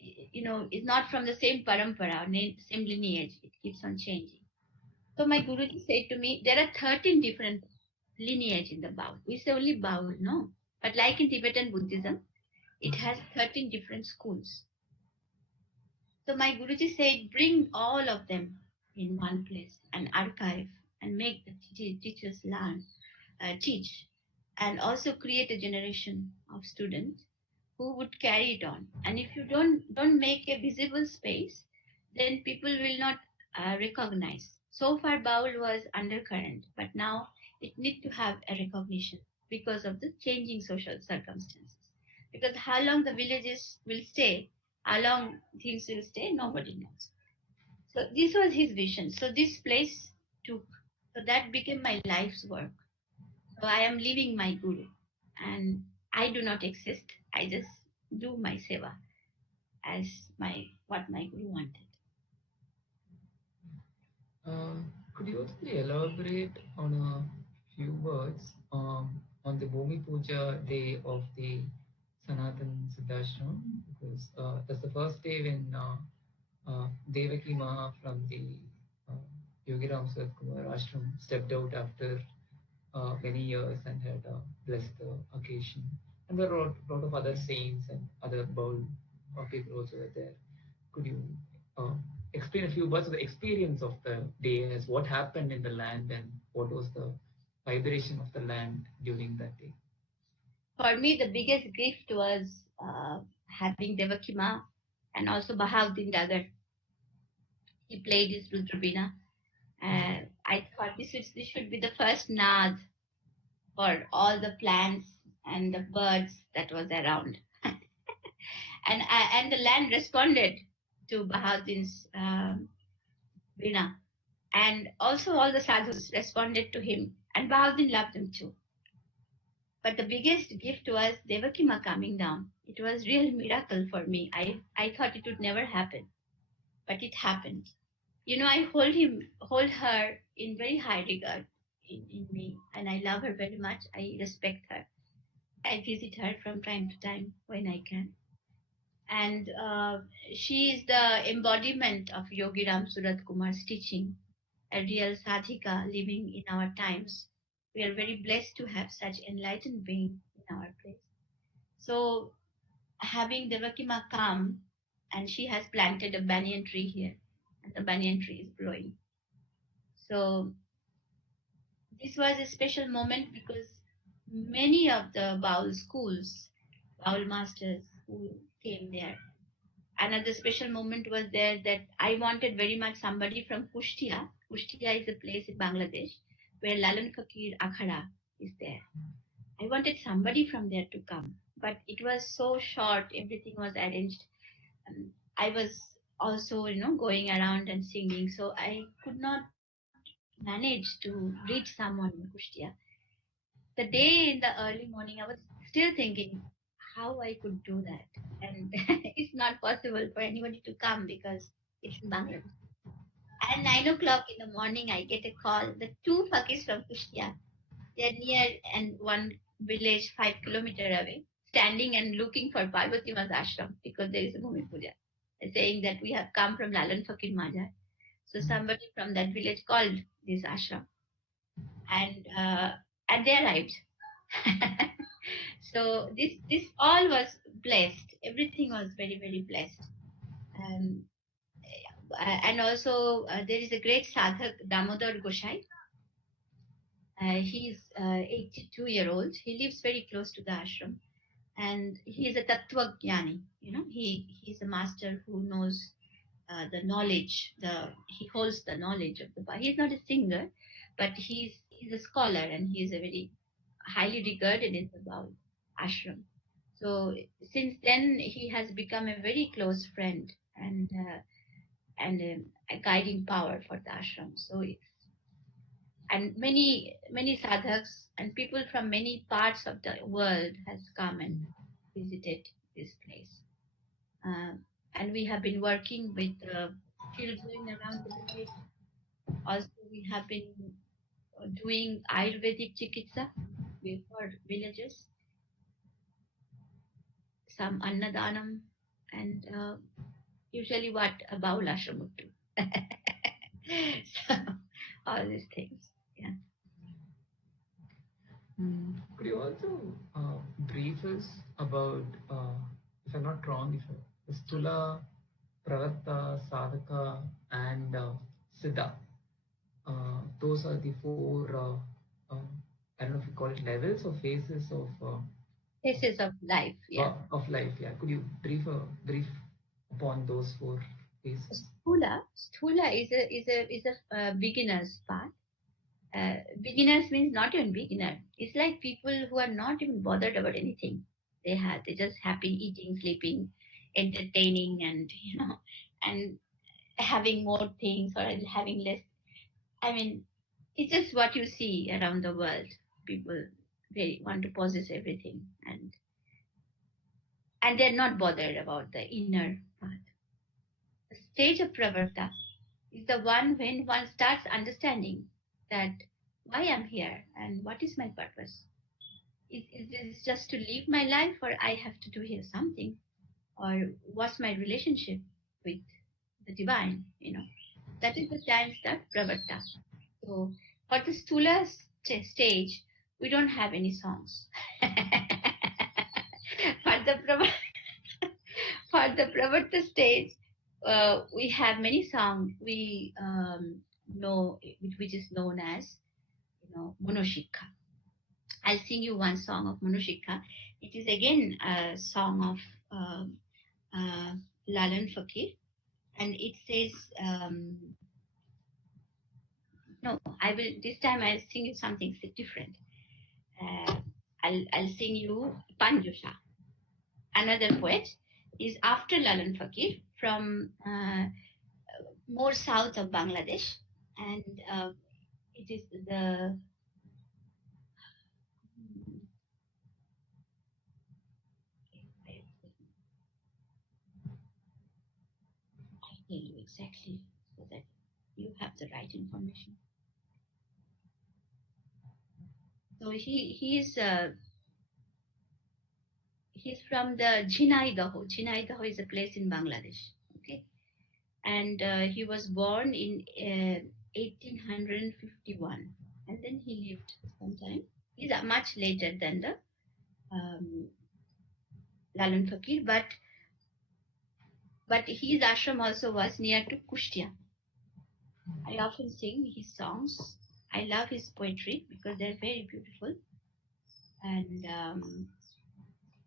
it's not from the same parampara, same lineage. It keeps on changing. So my Guruji said to me, there are 13 different lineage in the Baul. We say only Baul, no. But like in Tibetan Buddhism, it has 13 different schools. So my Guruji said, bring all of them in one place and archive and make the teachers teach, and also create a generation of students who would carry it on. And if you don't make a visible space, then people will not recognize. So far, Baul was undercurrent, but now it need to have a recognition because of the changing social circumstances. Because how long the villages will stay, how long things will stay, nobody knows. So this was his vision. So this place took, so that became my life's work. So I am leaving my guru, and I do not exist. I just do my seva as my what my guru wanted. Could you also elaborate on a few words on the Bhumi Puja day of the Sanatan Siddhashram? Because that's the first day when Devaki Ma from the uh, Yogiram Surat Kumar ashram stepped out after many years and had blessed the occasion. And there were a lot of other saints and other bowl people also were there. Could you uh, explain a few words of the experience of the day as what happened in the land and what was the vibration of the land during that day? For me, the biggest gift was having Devaki Ma and also Bahauddin Dagar. He played his Rudrabina. I thought this should be the first Naad for all the plants and the birds that was around. And the land responded to Bahauddin's Veena. And also all the sadhus responded to him. And Bahauddin loved him too. But the biggest gift was Devakima coming down. It was real miracle for me. I thought it would never happen, but it happened. You know, I hold her in very high regard in me, and I love her very much. I respect her. I visit her from time to time when I can. And she is the embodiment of Yogi Ram Surat Kumar's teaching, a real sadhika living in our times. We are very blessed to have such enlightened being in our place. So having Devakima come, and she has planted a banyan tree here, and the banyan tree is growing. So this was a special moment because many of the Baul schools, Baul masters who came there. Another special moment was there that I wanted very much somebody from Kushtia. Kushtia is a place in Bangladesh where Lalan Fakir Akhada is there. I wanted somebody from there to come, but it was so short. Everything was arranged. I was also, going around and singing, so I could not manage to reach someone in Kushtia. The day in the early morning, I was still thinking how I could do that, and it's not possible for anybody to come because it's in Bangladesh. At 9 o'clock in the morning, I get a call. The two Fakis from Kushtia, they're near and one village 5 kilometers away, standing and looking for Parvatima's ashram because there is a Bhumi Puja. They're saying that we have come from Lalan Fakir Majar. So somebody from that village called this ashram, and they arrived. So this all was blessed. Everything was very very blessed. Um, and also there is a great sadhak Damodar Goshai. He's 82-year-old. He lives very close to the ashram, and he is a tattva jnani. He's a master who knows the knowledge. He holds the knowledge of the Bible. He's not a singer, but he's a scholar, and he is a very highly regarded in the Baul ashram. So since then, he has become a very close friend and a guiding power for the ashram. So and many sadhaks and people from many parts of the world has come and visited this place. Um, and we have been working with children around the village. Also, we have been doing Ayurvedic chikitsa for villages, some annadanam, and usually what a Baul ashram would do. So, all these things. Yeah. Could you also brief us about, if I'm not wrong, if the Stula, Pravatta, Sadhaka, and Siddha? Those are the four, I don't know if you call it levels or phases Phases of life. Yeah. of life. Yeah. Could you brief upon those four phases? Sthula is a beginner's path. Beginners means not even beginner. It's like people who are not even bothered about anything. They're just happy eating, sleeping, entertaining, and and having more things or having less. I mean, it's just what you see around the world. People, they want to possess everything, and they're not bothered about the inner path. The stage of pravarta is the one when one starts understanding that why I'm here and what is my purpose. Is this just to live my life, or I have to do here something, or what's my relationship with the divine? That is the time start pravarta. So for the Stula stage, we don't have any songs. for the for the Pravarta stage, we have many songs we know, which is known as Monoshikha. I'll sing you one song of Monoshikha. It is again a song of Lalan Fakir, and it says, no, I will. This time I'll sing you something different. Uh, I'll sing you Panjosha. Another poet is after Lalan Fakir from more south of Bangladesh, and it is the I'll tell you exactly so that you have the right information. So he's from the Jhinaidaho. Jhinaidaho is a place in Bangladesh. Okay, and he was born in 1851, and then he lived sometime. He's much later than the um, Lalan Fakir, but his ashram also was near to Kushtia. I often sing his songs. I love his poetry because they're very beautiful. And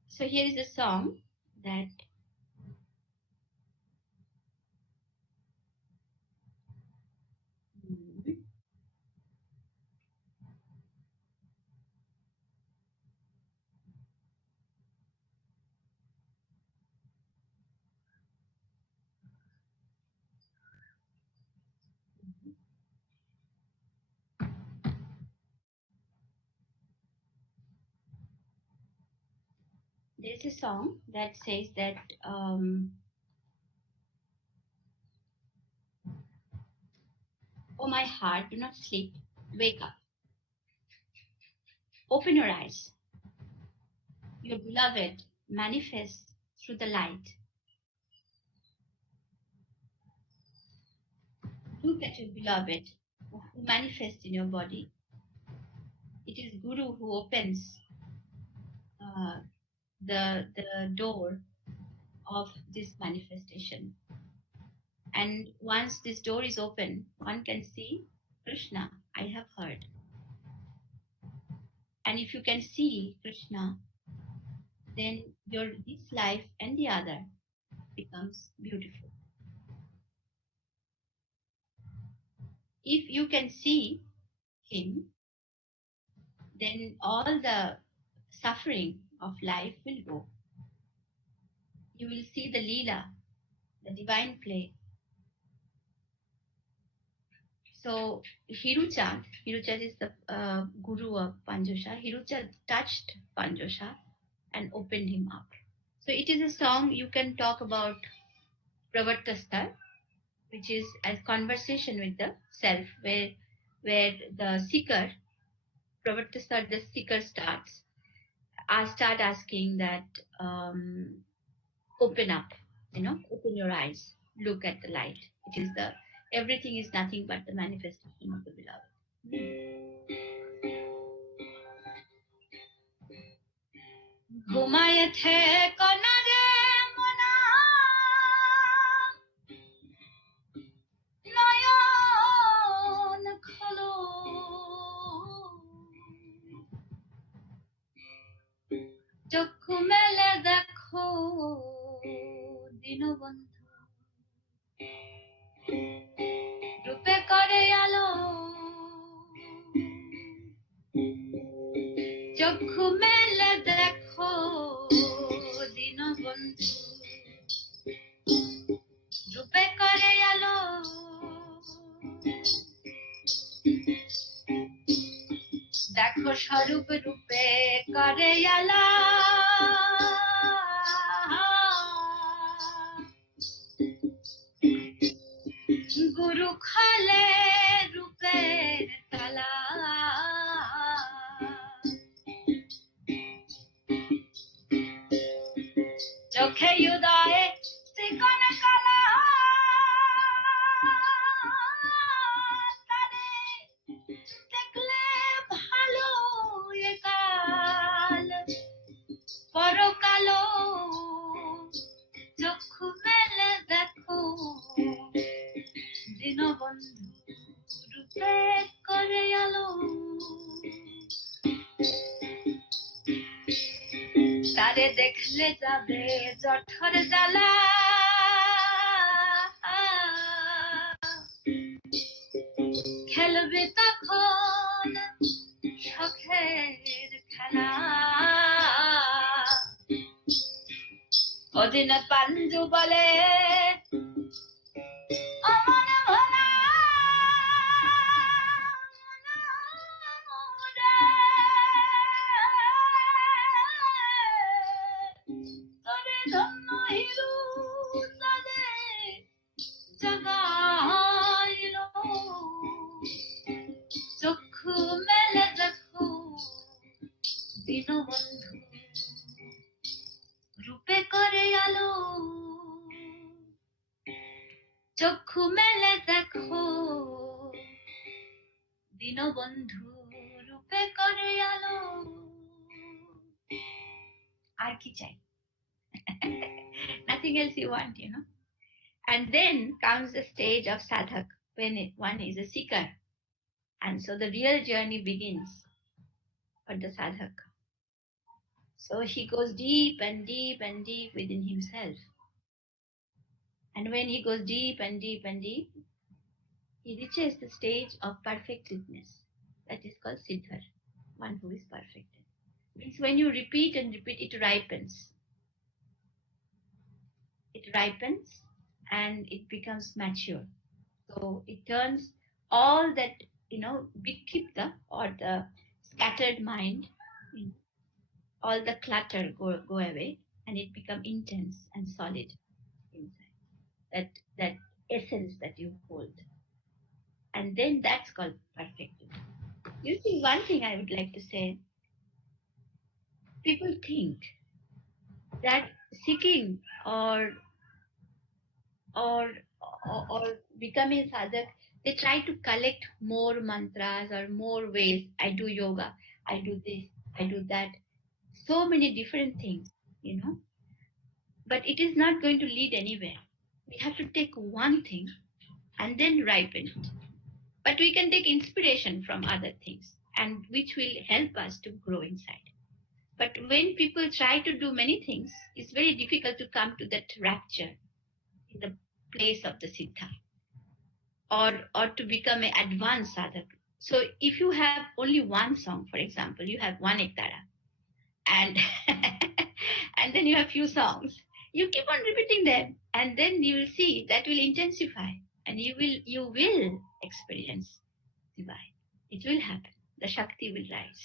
so here is a song that there's a song that says that oh my heart, do not sleep, wake up, open your eyes. Your beloved manifests through the light. Look at your beloved who manifests in your body. It is Guru who opens the door of this manifestation. And once this door is open, one can see Krishna, I have heard. And if you can see Krishna, then this life and the other becomes beautiful. If you can see him, then all the suffering of life will go. You will see the Leela, the divine play. So Hiruchand is the guru of Panjosha. Hiruchand touched Panjosha and opened him up. So it is a song you can talk about Pravartastar, which is a conversation with the self, where the seeker, Pravartastar, the seeker starts. I start asking that open up, open your eyes, look at the light. It is everything is nothing but the manifestation of the beloved. ঘুমায়ে থেকো না রে মনা, নয়ন খোলো, চক্ষু মেলে দেখো দীনবন্ধু, দেখো স্বরূপ রূপে করে আলা গুরু খলে রূপের তালা চোখে উদয়ে শ্রীকণ কালা তারে দেখলে ভালো একাল পরকালো চক্ষু মেলে দেখো দীনবন্ধু রূপে করে আলো তারে দেখলে যাবে জঠর জ্বালা খেলবে তখন শখের খেলা অদিন পাঞ্জু বলে অমন ভোলা তবে ধন্য হিরু তালে জগাইল চক্ষু মেলে দেখো দীনবন্ধু রূপে করে আলো চক্ষু মেলে দেখো দীনবন্ধু রূপে করে আলো আর কি চাই nothing else you want, you know. And then comes the stage of sadhak when one is a seeker, and so the real journey begins for the sadhak. So he goes deep and deep and deep within himself, and when he goes deep and deep and deep, he reaches the stage of perfectedness. That is called siddhar, one who is perfected. Means when you repeat and repeat, it ripens. It ripens and it becomes mature. So it turns all that, vikipta or the scattered mind, all the clutter go away, and it become intense and solid inside. That essence that you hold. And then that's called perfected. You see, one thing I would like to say, people think that seeking or becoming sadhak, they try to collect more mantras or more ways. I do yoga, I do this, I do that, so many different things, but it is not going to lead anywhere. We have to take one thing and then ripen it. But we can take inspiration from other things, and which will help us to grow inside. But when people try to do many things, it's very difficult to come to that rapture in the place of the siddha, or to become an advanced sadhak. So if you have only one song, for example, you have one ektara, and and then you have few songs, you keep on repeating them, and then you will see that will intensify, and you will experience divine. It will happen. The Shakti will rise.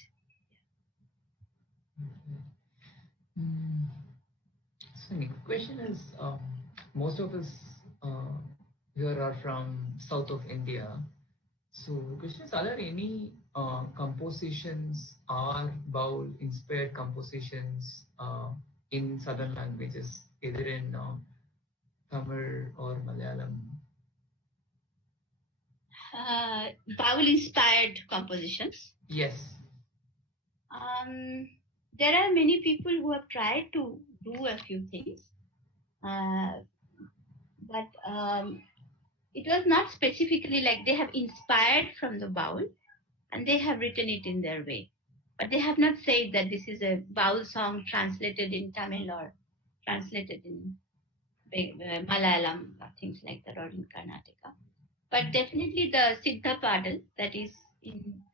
So the question is, most of us here are from south of India. So the question is, are there any compositions or Baul inspired compositions in southern languages, either in Tamil or Malayalam? Baul inspired compositions. Yes. There are many people who have tried to do a few things, but it was not specifically like they have inspired from the Baul and they have written it in their way. But they have not said that this is a Baul song translated in Tamil or translated in Malayalam or things like that, or in Karnataka. But definitely the Siddha Padal that is in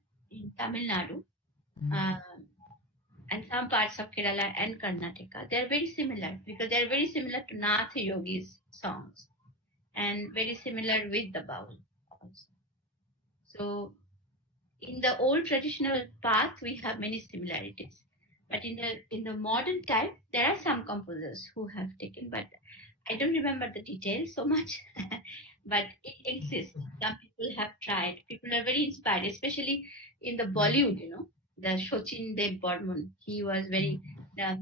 Tamil Nadu, and some parts of Kerala and Karnataka, they are very similar because they are very similar to Nath Yogi's songs and very similar with the Baul also. So in the old traditional path we have many similarities, but in the modern time there are some composers who have taken, but I don't remember the details so much. But it exists. Some people have tried. People are very inspired, especially in the Bollywood. The Shochin Dev Burman. He was very that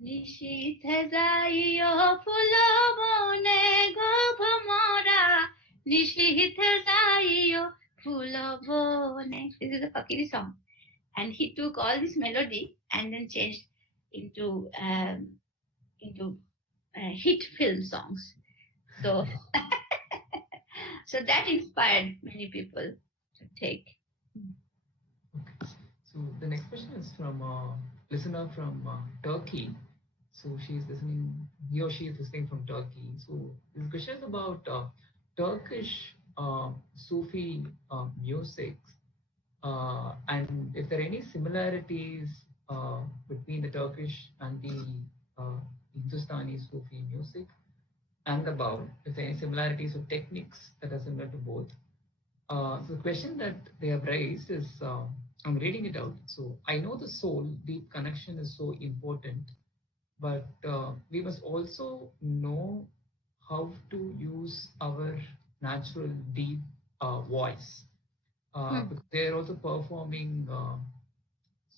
নিশীথে যাইও ফুলবনে গো ভ্রমরা নিশীথে যাইও ফুলবনে. This is a fakir song, and he took all this melody and then changed into hit film songs. So so that inspired many people to take. Okay. So the next question is from a listener from Turkey. So he or she is listening from Turkey. So this question is about Turkish Sufi music, and if there are any similarities between the Turkish and the Hindustani Sufi music and the Baul, if there are any similarities or techniques that are similar to both. So the question that they have raised is, I'm reading it out. So I know the soul, deep connection is so important, but we must also know how to use our natural deep voice. Because they are also performing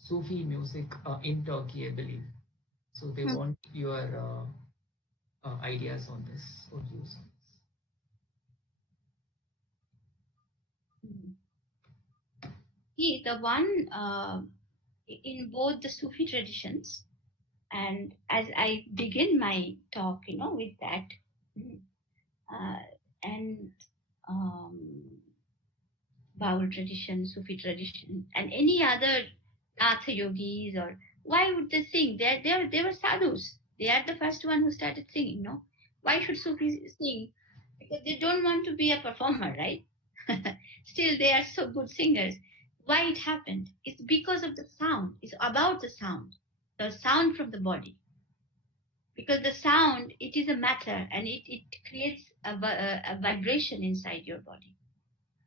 Sufi music in Turkey, I believe. So they want your ideas on this or views on this. See, the one in both the Sufi traditions, and as I begin my talk, with that, and Baul tradition, Sufi tradition, and any other Natha yogis, or why would they sing? They were sadhus. They are the first one who started singing. No, why should Sufis sing? Because they don't want to be a performer, right? Still, they are so good singers. Why it happened? It's because of the sound. It's about the sound from the body. Because the sound, it is a matter, and it creates a vibration inside your body.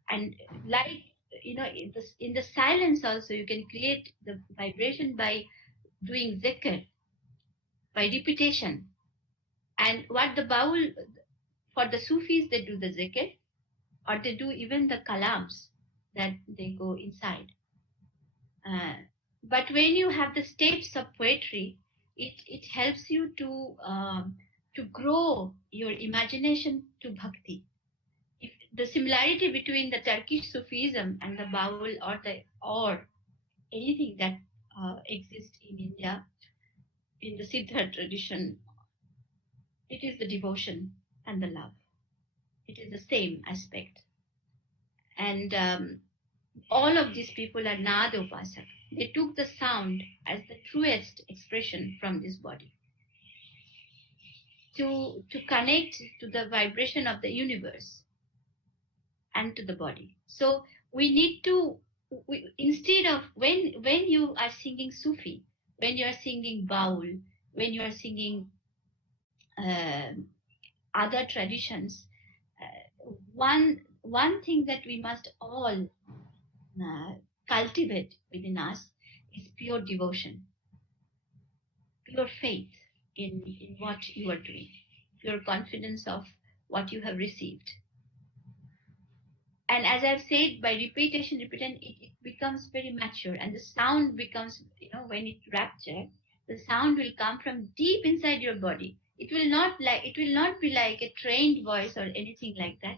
And like in the silence also you can create the vibration by doing zikr, by repetition. And what the Baul, for the Sufis, they do the zikr, or they do even the kalams that they go inside. But when you have the steps of poetry, it helps you to grow your imagination to bhakti. If the similarity between the Turkish Sufism and the Baul, or anything that exists in India in the Siddha tradition, it is the devotion and the love. It is the same aspect. And all of these people are Nada Upasak. They took the sound as the truest expression from this body to connect to the vibration of the universe and to the body. So we need to, instead of when you are singing Sufi, when you are singing Baul, when you are singing other traditions, one thing that we must all cultivate within us is pure devotion, pure faith in what you are doing, pure confidence of what you have received. And as I've said, by repetition, it becomes very mature, and the sound becomes, when it rapture, the sound will come from deep inside your body. It will not be like a trained voice or anything like that.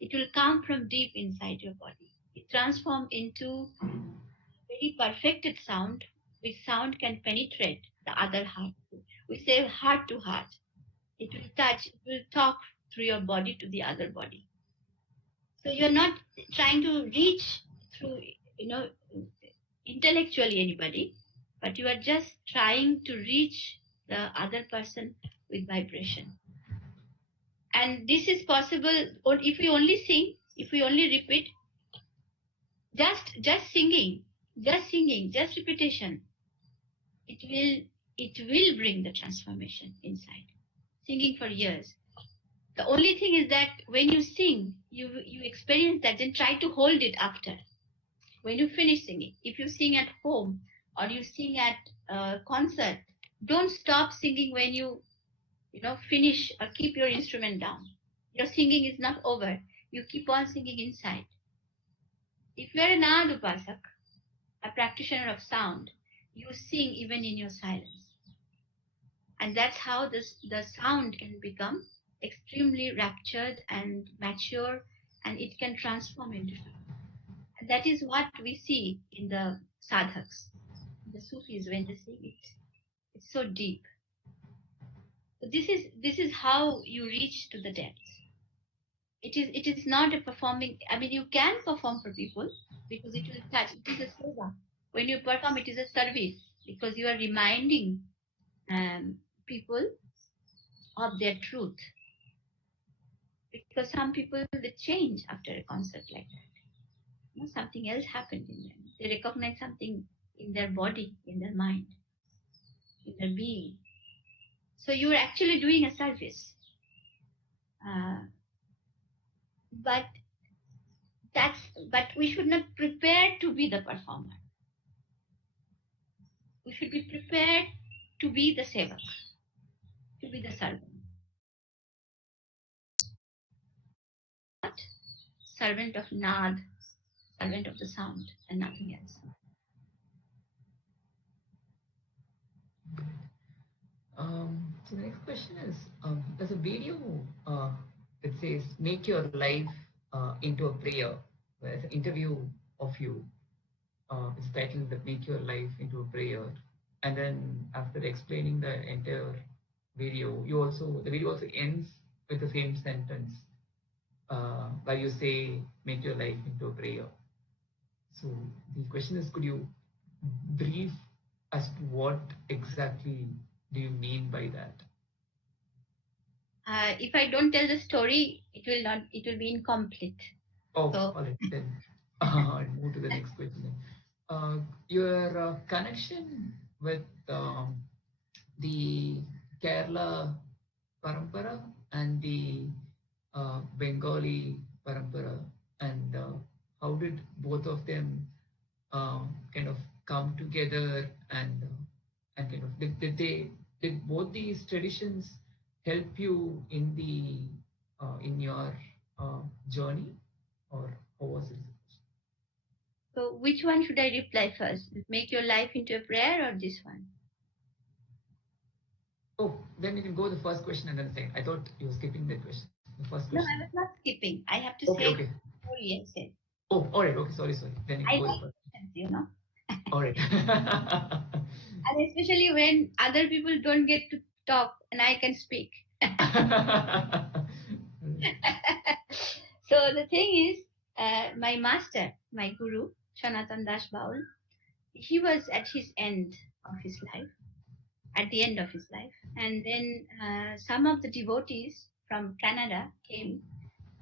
It will come from deep inside your body. It transforms into very perfected sound, which sound can penetrate the other heart. We say heart to heart. It will touch, it will talk through your body to the other body. So you're not trying to reach through, intellectually anybody, but you are just trying to reach the other person with vibration. And this is possible if we only sing, if we only repeat, just singing, just repetition. It will bring the transformation inside. Singing for years. The only thing is that when you sing, you experience that, then try to hold it after. When you finish singing, if you sing at home or you sing at a concert, don't stop singing when you finish or keep your instrument down. Your singing is not over. You keep on singing inside. If you are an Adupasak, a practitioner of sound, you sing even in your silence. And that's how the sound can become extremely raptured and mature, and it can transform into something. And that is what we see in the sadhaks, the Sufis, when they sing it. It's so deep. So this is how you reach to the depths. It is not a performing. I mean, you can perform for people because it will touch. It is a seva. When you perform, it is a service because you are reminding people of their truth. Because some people, they change after a concert like that. Something else happened in them. They recognize something in their body, in their mind, in their being. So you're actually doing a service. Uh, but but we should not prepare to be the performer. We should be prepared to be the sevak, to be the servant. Servant of Nad, servant of the sound, and nothing else. So the next question is, there's a video that says "Make your life into a prayer." There's an interview of you. It's titled that "Make your life into a prayer," and then after explaining the entire video, the video also ends with the same sentence where you say "Make your life into a prayer." So the question is, could you brief as to what exactly do you mean by that? If I don't tell the story, it will not. It will be incomplete. Oh, So all right. Then I'll move to the next question. Your connection with the Kerala parampara and the Bengali parampara, and how did both of them kind of come together, and kind of did both these traditions help you in the in your journey, or how was it? So which one should I reply first? Make your life into a prayer or this one? Oh, then you can go the first question and then the second. I thought you were skipping that question. The first No, question. I was not skipping. I have to Okay, say okay. story I said. Oh, all right. Okay, sorry, sorry. Then you I can go the like first. questions. All right. And especially when other people don't get to talk and I can speak. So the thing is, my master, my guru, Sanatan Baul, he was at his end of his life, at the end of his life. And then some of the devotees from Canada came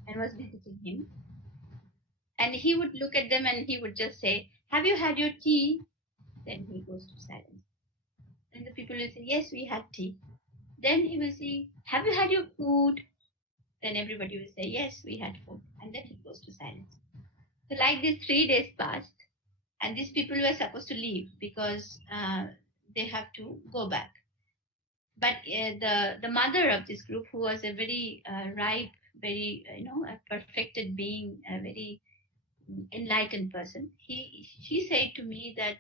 and was visiting him. And he would look at them and he would just say, "Have you had your tea?" Then he goes to silence. And the people will say, "Yes, we had tea." Then he will say, "Have you had your food?" Then everybody will say, "Yes, we had food." And then he goes to silence. So like this, 3 days passed, and these people were supposed to leave because they have to go back. But the mother of this group, who was a very ripe, very a perfected being, a very enlightened person, she said to me that,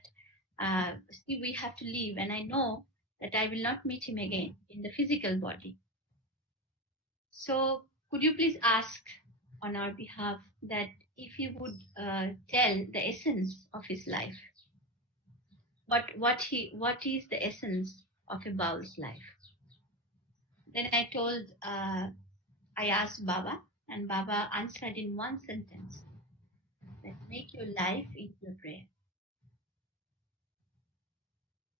"See, we have to leave, and I know that I will not meet him again in the physical body. So could you please ask on our behalf that if he would tell the essence of his life, what is the essence of a Baul's life?" Then I asked Baba, and Baba answered in one sentence that make your life into a prayer.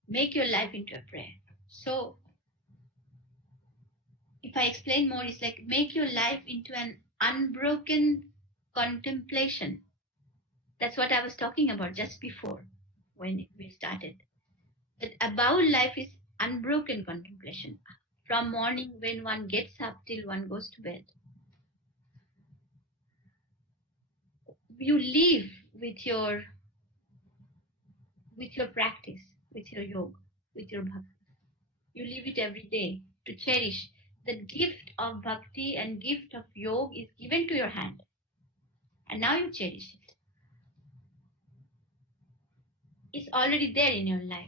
Make your life into a prayer. So if I explain more, it's like make your life into an unbroken contemplation. That's what I was talking about just before when we started. That about life is unbroken contemplation. from morning when one gets up till one goes to bed. You live with your practice, with your yoga, with your bhakti. You live it every day to cherish. The gift of bhakti and gift of yoga is given to your hand, and now you cherish it. It's already there in your life.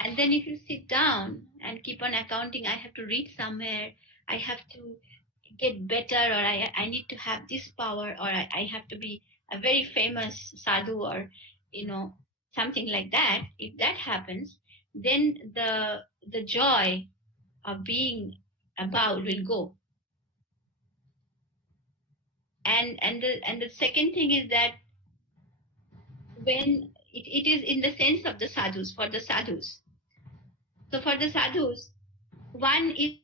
And then if you sit down and keep on accounting, I have to read somewhere, I have to get better, or I need to have this power, or I have to be a very famous sadhu, or something like that. If that happens, then the joy of being a Baul will go. And the second thing is that when it is in the sense of the sadhus, for the sadhus. So for the sadhus, one is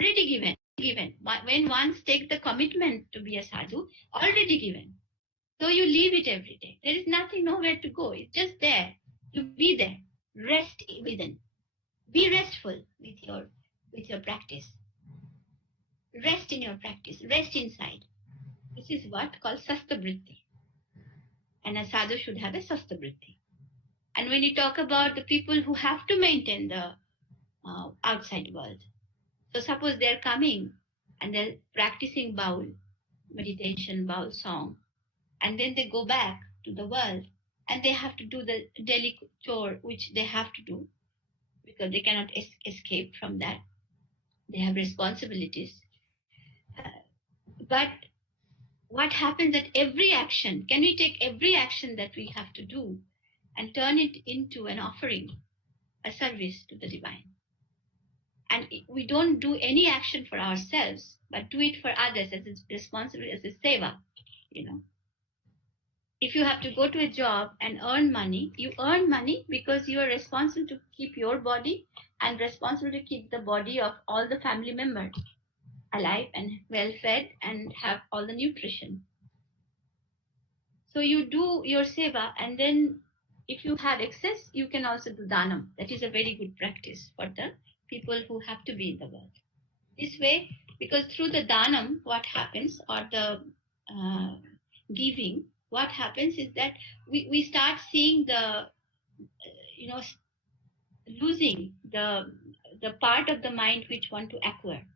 already given. When one takes the commitment to be a sadhu, already given. So you leave it every day. There is nothing, nowhere to go. It's just there. You be there. Rest within. Be restful with your practice. Rest in your practice. Rest inside. This is what called sastabritti. And a sadhu should have a sastabritti. And when you talk about the people who have to maintain the outside world, so suppose they're coming and they're practicing Baul meditation, Baul song, and then they go back to the world and they have to do the daily chore which they have to do because they cannot escape from that. They have responsibilities. But what happens at every action? Can we take every action that we have to do and turn it into an offering, a service to the divine? And we don't do any action for ourselves, but do it for others as a responsibility, as a seva, If you have to go to a job and earn money, you earn money because you are responsible to keep your body and responsible to keep the body of all the family members alive and well fed and have all the nutrition. So you do your seva, and then if you have excess, you can also do danam. That is a very good practice for the people who have to be in the world. This way, because through the danam, what happens, or the giving, what happens is that we start seeing the, losing the part of the mind which want to acquire,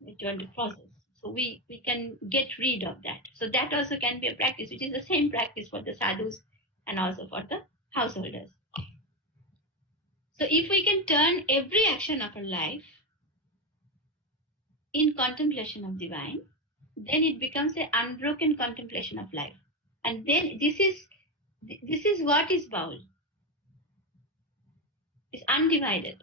which want to process. So we can get rid of that. So that also can be a practice, which is the same practice for the sadhus and also for the householders. So if we can turn every action of our life in contemplation of divine, then it becomes an unbroken contemplation of life. And then this is what is Baul. It's undivided.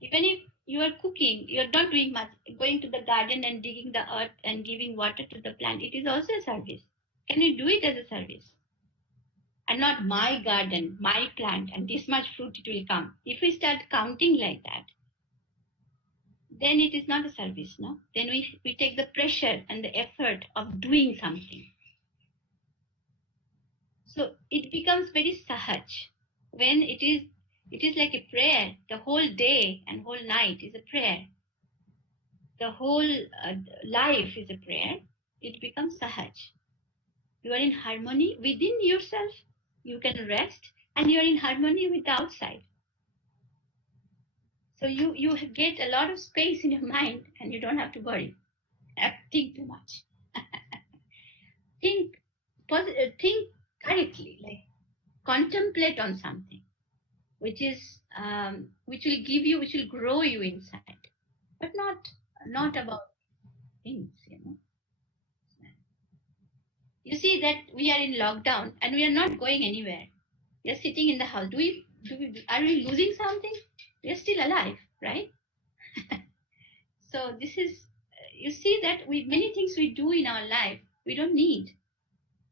Even if you are cooking, you are not doing much, going to the garden and digging the earth and giving water to the plant, it is also a service. Can you do it as a service? And not my garden, my plant, and this much fruit it will come. If we start counting like that, then it is not a service, no? Then we take the pressure and the effort of doing something. So it becomes very sahaj. When it is like a prayer. The whole day and whole night is a prayer. The whole life is a prayer. It becomes sahaj. You are in harmony within yourself. You can rest, and you are in harmony with the outside. So you get a lot of space in your mind, and you don't have to worry. Think too much. Think correctly, like contemplate on something, which will grow you inside, but not about things. You see that we are in lockdown and we are not going anywhere. We are sitting in the house. Are we losing something? We are still alive, right? So this is, you see that many things we do in our life we don't need.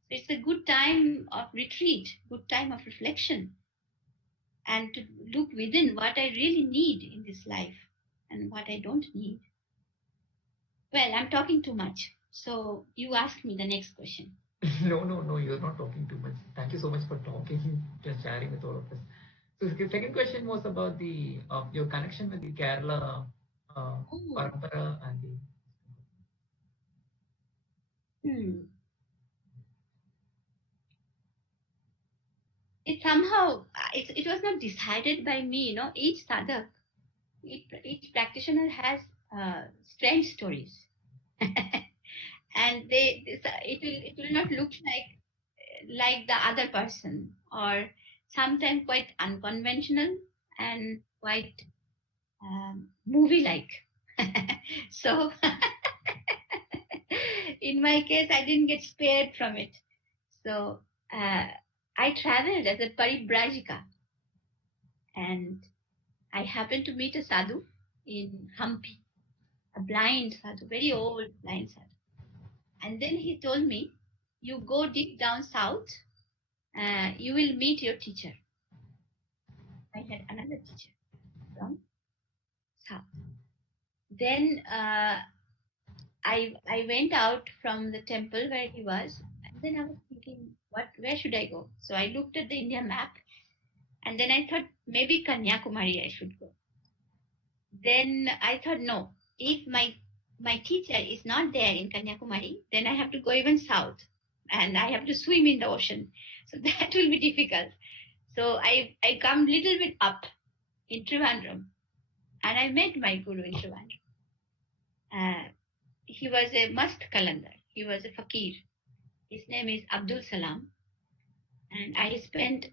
So it's a good time of retreat, good time of reflection, and to look within what I really need in this life and what I don't need. Well, I'm talking too much. So you ask me the next question. No, you're not talking too much. Thank you so much for talking, just sharing with all of us. So the second question was about the your connection with the Kerala Oh, parampara and the. hmm. It somehow, it was not decided by me, each sadhak, each practitioner has strange stories. And it will not look like the other person, or sometimes quite unconventional and quite movie like. So in my case, I didn't get spared from it. So uh, I traveled as a paribrajika, and I happened to meet a sadhu in Hampi, a blind sadhu, very old blind sadhu. And then he told me, "You go deep down south, you will meet your teacher." I had another teacher from south. Then I went out from the temple where he was, and then I was thinking, where should I go? So I looked at the India map, and then I thought maybe Kanyakumari I should go. Then I thought, no, if my teacher is not there in Kanyakumari, then I have to go even south, and I have to swim in the ocean. So that will be difficult. So I come little bit up in Trivandrum, and I met my guru in Trivandrum. He was a mast kalandar. He was a fakir. His name is Abdul Salam, and I spent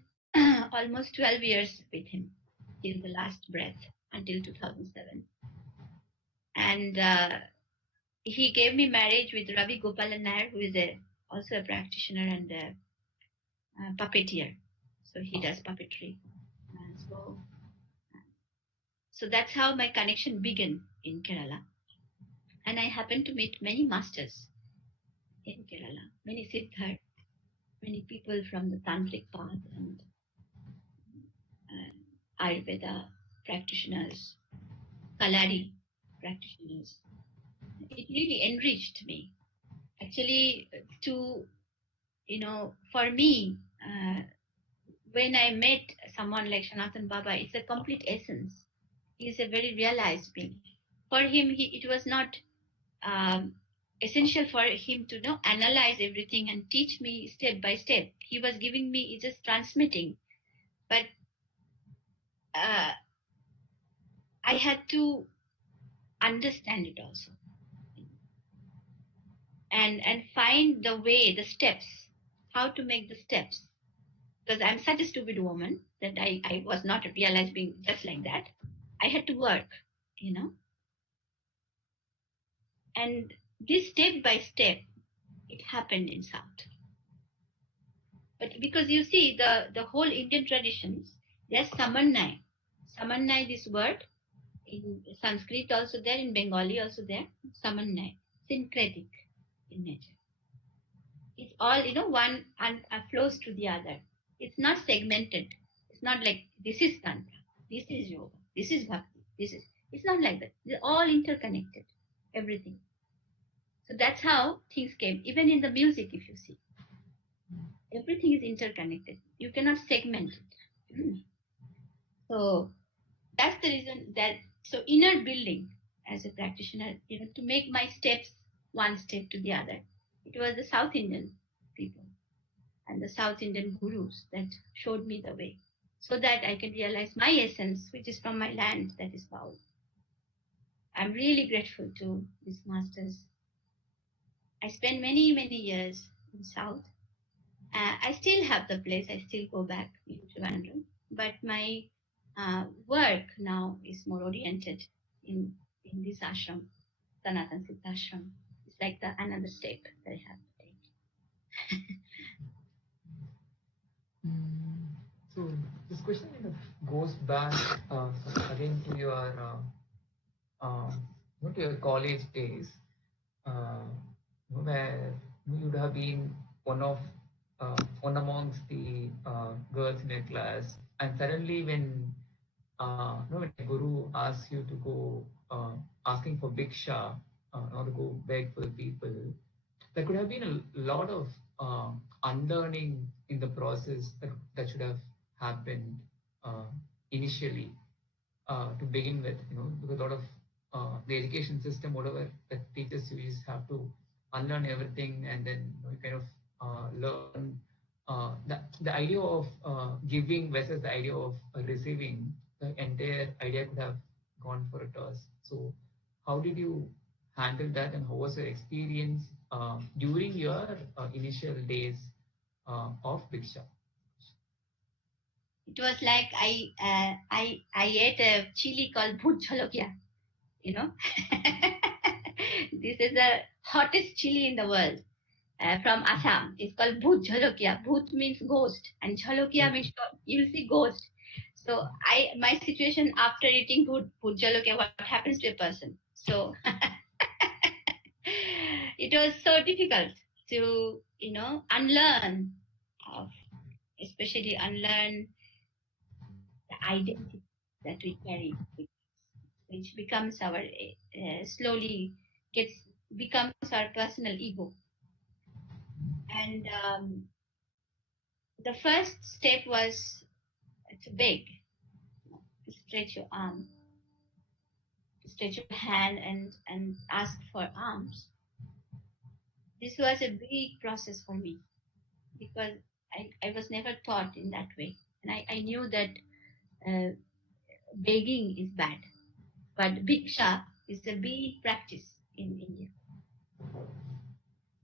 almost 12 years with him till the last breath until 2007. And he gave me marriage with Ravi Gopalan Nair, who is also a practitioner and a puppeteer. So he does puppetry. And so that's how my connection began in Kerala. And I happened to meet many masters in Kerala, many siddhar, many people from the tantric path and Ayurveda practitioners, Kalari practitioners. It really enriched me. Actually, for me, when I met someone like Sanatan Baba, it's a complete essence. He's a very realized being. For him, it was not um, essential for him to analyze everything and teach me step by step. He was giving me, just transmitting. But uh, I had to understand it also, and find the way, the steps, how to make the steps. Because I'm such a stupid woman that I was not realized being just like that. I had to work, you know. And this step by step, it happened in South. But because you see, the whole Indian traditions, there's Samanai. Samanai, this word, in Sanskrit also there, in Bengali also there, Samanai, syncretic in nature. It's all, one and flows to the other. It's not segmented. It's not like this is Tantra, this is Yoga, this is Bhakti, this is. It's not like that. They're all interconnected, everything. So that's how things came. Even in the music, if you see, everything is interconnected. You cannot segment it. So that's the reason that, so inner building as a practitioner, to make my steps one step to the other. It was the South Indian people and the South Indian gurus that showed me the way, so that I can realize my essence, which is from my land, that is Baul. I'm really grateful to these masters. I spent many, many years in South. I still have the place. I still go back in Trivandrum, but my work now is more oriented in this ashram, Sanatan Siddha ashram. It's like another step that I have to take. So this question kind of goes back again to your to your college days, uh, where you would have been one amongst the girls in your class, and suddenly when a guru asks you to go asking for bhiksha or to go beg for the people, there could have been a lot of unlearning in the process that should have happened initially to begin with, because a lot of the education system, whatever that teaches you, just have to unlearn everything, and then you kind of learn the idea of giving versus the idea of receiving. The entire idea could have gone for a toss. So, how did you handle that, and how was your experience during your initial days of Bhiksha? It was like I ate a chili called bhut jhalokia, you know. This is the hottest chili in the world, from Assam. It's called bhut jhalokia. Bhut means ghost, and jhalokia means you'll see ghost. So my situation after eating bhut jhalokia, what happens to a person? So it was so difficult to unlearn, of especially unlearn the identity that we carry, which becomes our slowly gets becomes our personal ego. And the first step was to beg, to stretch your arm, to stretch your hand and ask for alms. This was a big process for me because I was never taught in that way, and I knew that uh, begging is bad, but bhiksha is a big practice in India,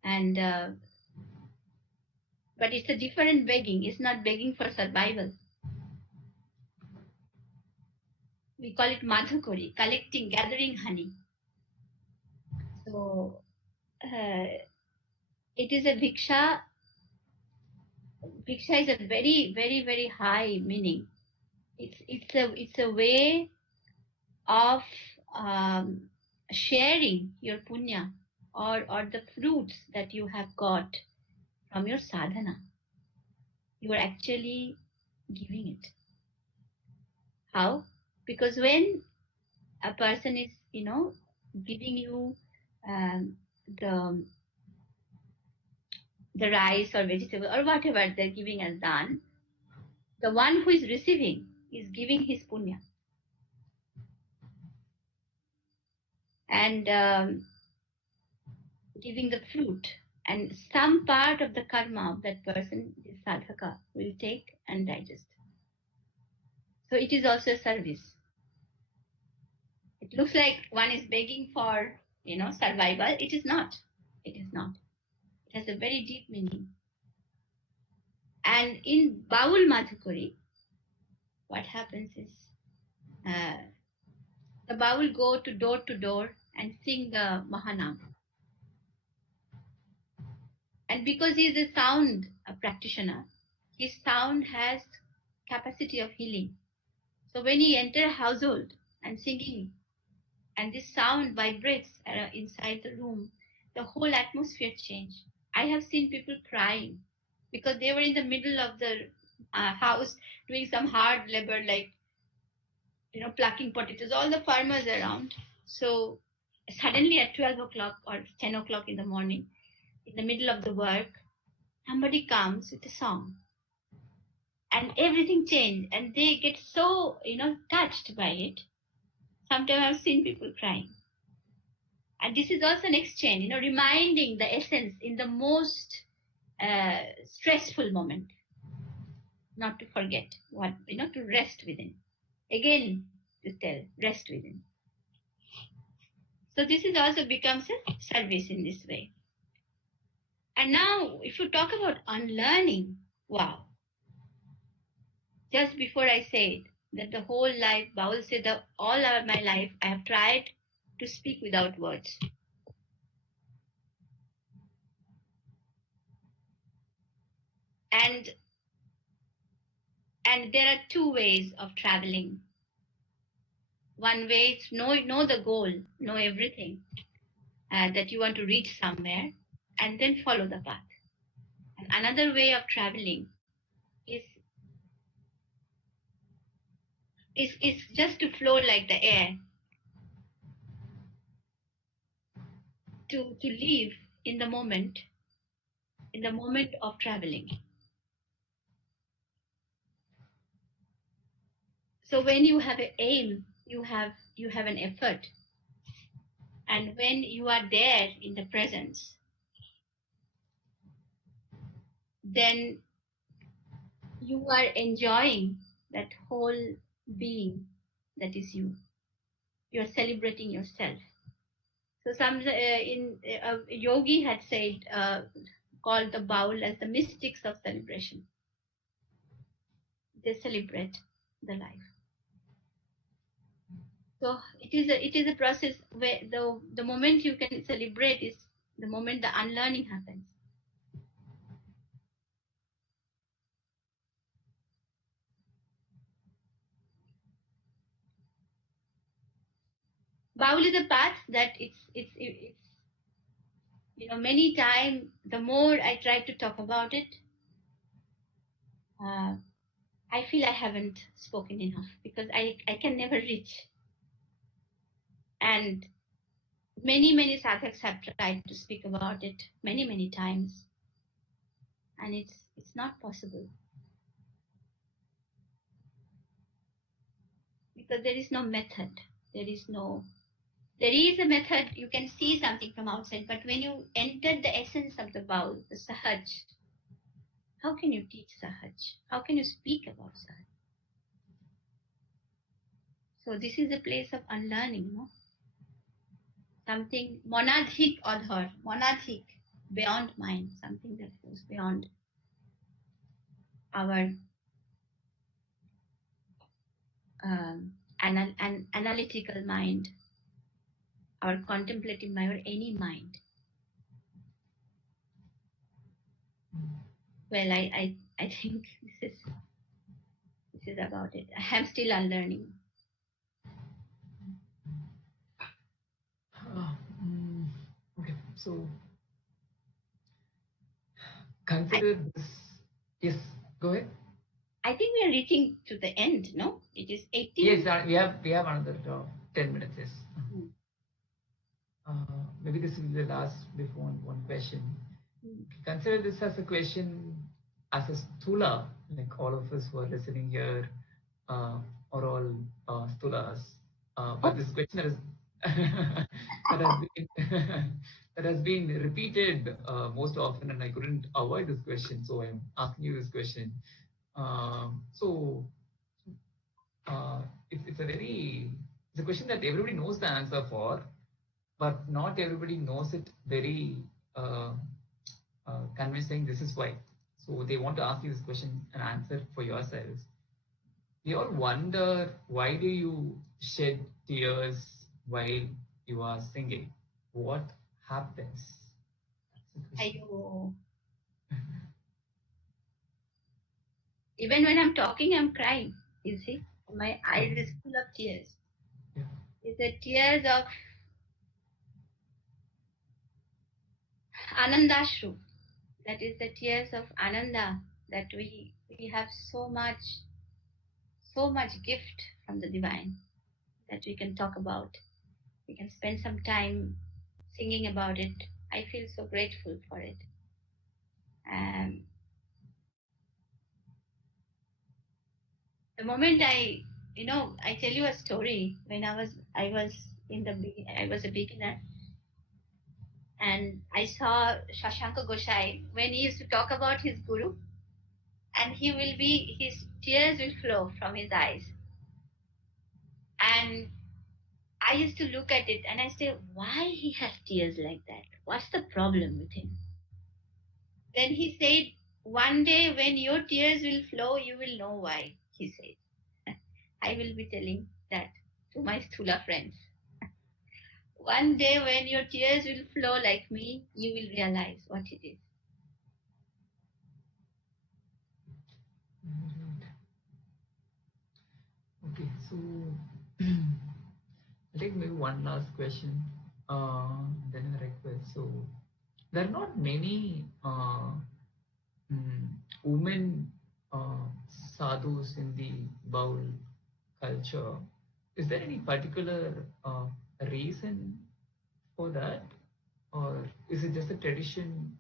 and but it's a different begging. It's not begging for survival. We call it madhukari, collecting, gathering honey. So it is a bhiksha. Bhiksha is a very, very, very high meaning. It's a way of um, sharing your punya, or the fruits that you have got from your sadhana. You are actually giving it. How? Because when a person is, giving you um, the the rice or vegetable or whatever they're giving as dan, the one who is receiving is giving his punya. And giving the fruit, and some part of the karma of that person, the sadhaka, will take and digest. So it is also a service. It looks like one is begging for, survival. It is not. It is not. It has a very deep meaning. And in Baul Madhukari, what happens is uh, the Baul go to door and sing the Mahanam. And because he is a sound practitioner, his sound has capacity of healing. So when he enter a household and singing, and this sound vibrates inside the room, the whole atmosphere change. I have seen people crying because they were in the middle of the house doing some hard labor, like plucking potatoes. All the farmers around. So suddenly at 12 o'clock or 10 o'clock in the morning, in the middle of the work, somebody comes with a song, and everything changed, and they get so touched by it. Sometimes I've seen people crying. And this is also an exchange, reminding the essence in the most stressful moment, not to forget what, to rest within. Again, to tell, rest within. So this is also becomes a service in this way. And now, if you talk about unlearning, wow. Just before I said that the whole life, Baul said that all of my life I have tried to speak without words. And there are two ways of traveling. One way is know the goal, know everything that you want to reach somewhere, and then follow the path. And another way of traveling is just to flow like the air, to live in the moment of traveling. So when you have an aim, you have an effort. And when you are there in the presence, then you are enjoying that whole being that is you. You are celebrating yourself. So some in yogi had said, called the Baul as the mystics of celebration. They celebrate the life. So it is a process where the moment you can celebrate is the moment the unlearning happens. Baul is a path that it's many times the more I try to talk about it, I feel I haven't spoken enough because I can never reach. And many sadhaks have tried to speak about it many times, and it's not possible because there is no method. There is a method. You can see something from outside, but when you enter the essence of the Baul, the Sahaj, how can you teach Sahaj? How can you speak about Sahaj? So this is a place of unlearning, no? Something monadhic adhar, monadhic, beyond mind, something that goes beyond our an analytical mind, our contemplative mind, or any mind. Well, I think this is about it. I am still unlearning. Okay, so consider this. Yes, go ahead. I think we are reaching to the end, no? It is 18. Yes, we have another 10 minutes. Yes. Maybe this will be the last before one question. Consider this as a question, as a stula, like all of us who are listening here are all stulas. But this question has that has been that has been repeated most often, and I couldn't avoid this question, so I'm asking you this question. So it's a question that everybody knows the answer for, but not everybody knows it very convincing. This is why. So they want to ask you this question and answer for yourselves. We all wonder, why do you shed tears while you are singing? What happens? Even when I'm talking, I'm crying. You see, my eyes is full of tears. Yeah. It's the tears of Anandashru. That is the tears of Ananda, that we have so much gift from the divine that we can talk about. We can spend some time singing about it. I feel so grateful for it. The moment I tell you a story. When I was a beginner, and I saw Shashanko Goshai when he used to talk about his guru, and his tears will flow from his eyes. And I used to look at it and I say, why he has tears like that? What's the problem with him? Then he said, one day when your tears will flow, you will know why, he said. I will be telling that to my Sthula friends. One day when your tears will flow like me, you will realize what it is. Okay, so I'll take maybe one last question, then a request. So there are not many women sadhus in the Baul culture. Is there any particular reason for that, or is it just a tradition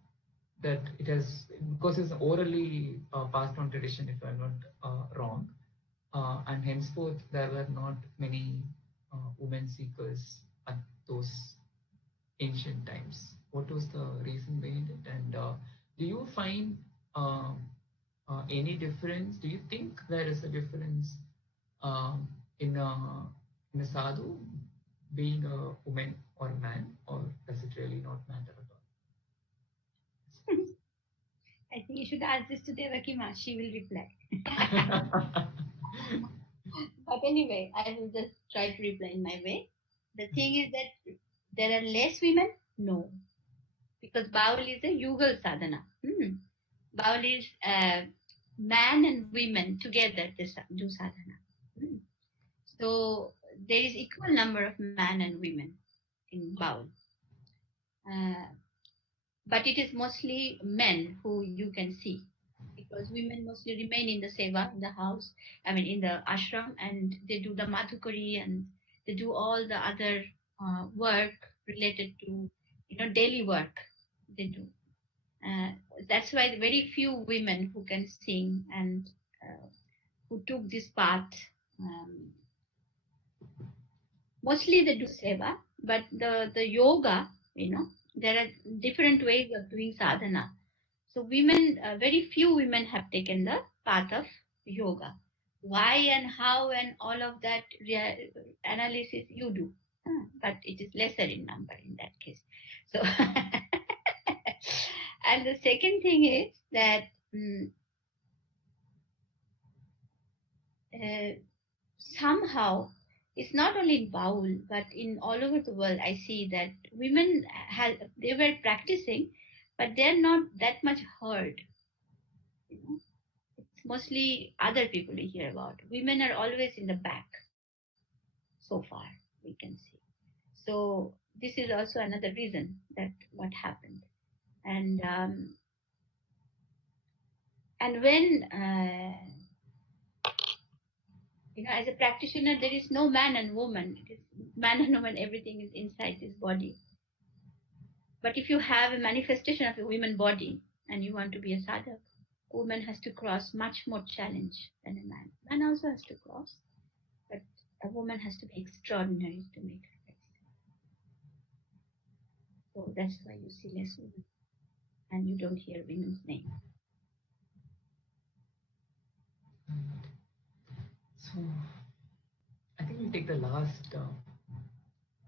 that it has, because it's orally passed on tradition, if I'm not wrong? and henceforth there were not many women seekers at those ancient times. What was the reason behind it? And do you find uh, any difference? Do you think there is a difference um, in a sadhu being a woman or a man, or does it really not matter at I think you should ask this to Devaki Ma. She will reply. all? But anyway, I will just try to reply in my way. The thing is that there are less women? No. Because Baul is a Yugal sadhana. Baul is man and women together they do sadhana. So there is equal number of man and women in Baul. Uh, but it is mostly men who you can see, because women mostly remain in the seva, in the house, in the ashram, and they do the madhukari and they do all the other work related to daily work they do. That's why very few women who can sing and who took this path. Um, Mostly they do seva, but the yoga, there are different ways of doing sadhana. So women, very few women have taken the path of yoga. Why and how and all of that analysis you do, but it is lesser in number in that case. So, and the second thing is that somehow it's not only in Baul but in all over the world. I see that women they were practicing, but they're not that much heard. It's mostly other people we hear about. Women are always in the back. So far we can see. So this is also another reason that what happened. And when as a practitioner, there is no man and woman. It is man and woman. Everything is inside this body. But if you have a manifestation of a woman body and you want to be a sadhak, a woman has to cross much more challenge than a man. Man also has to cross, but a woman has to be extraordinary to make her. So that's why you see less women and you don't hear women's name. So I think we'll take the last,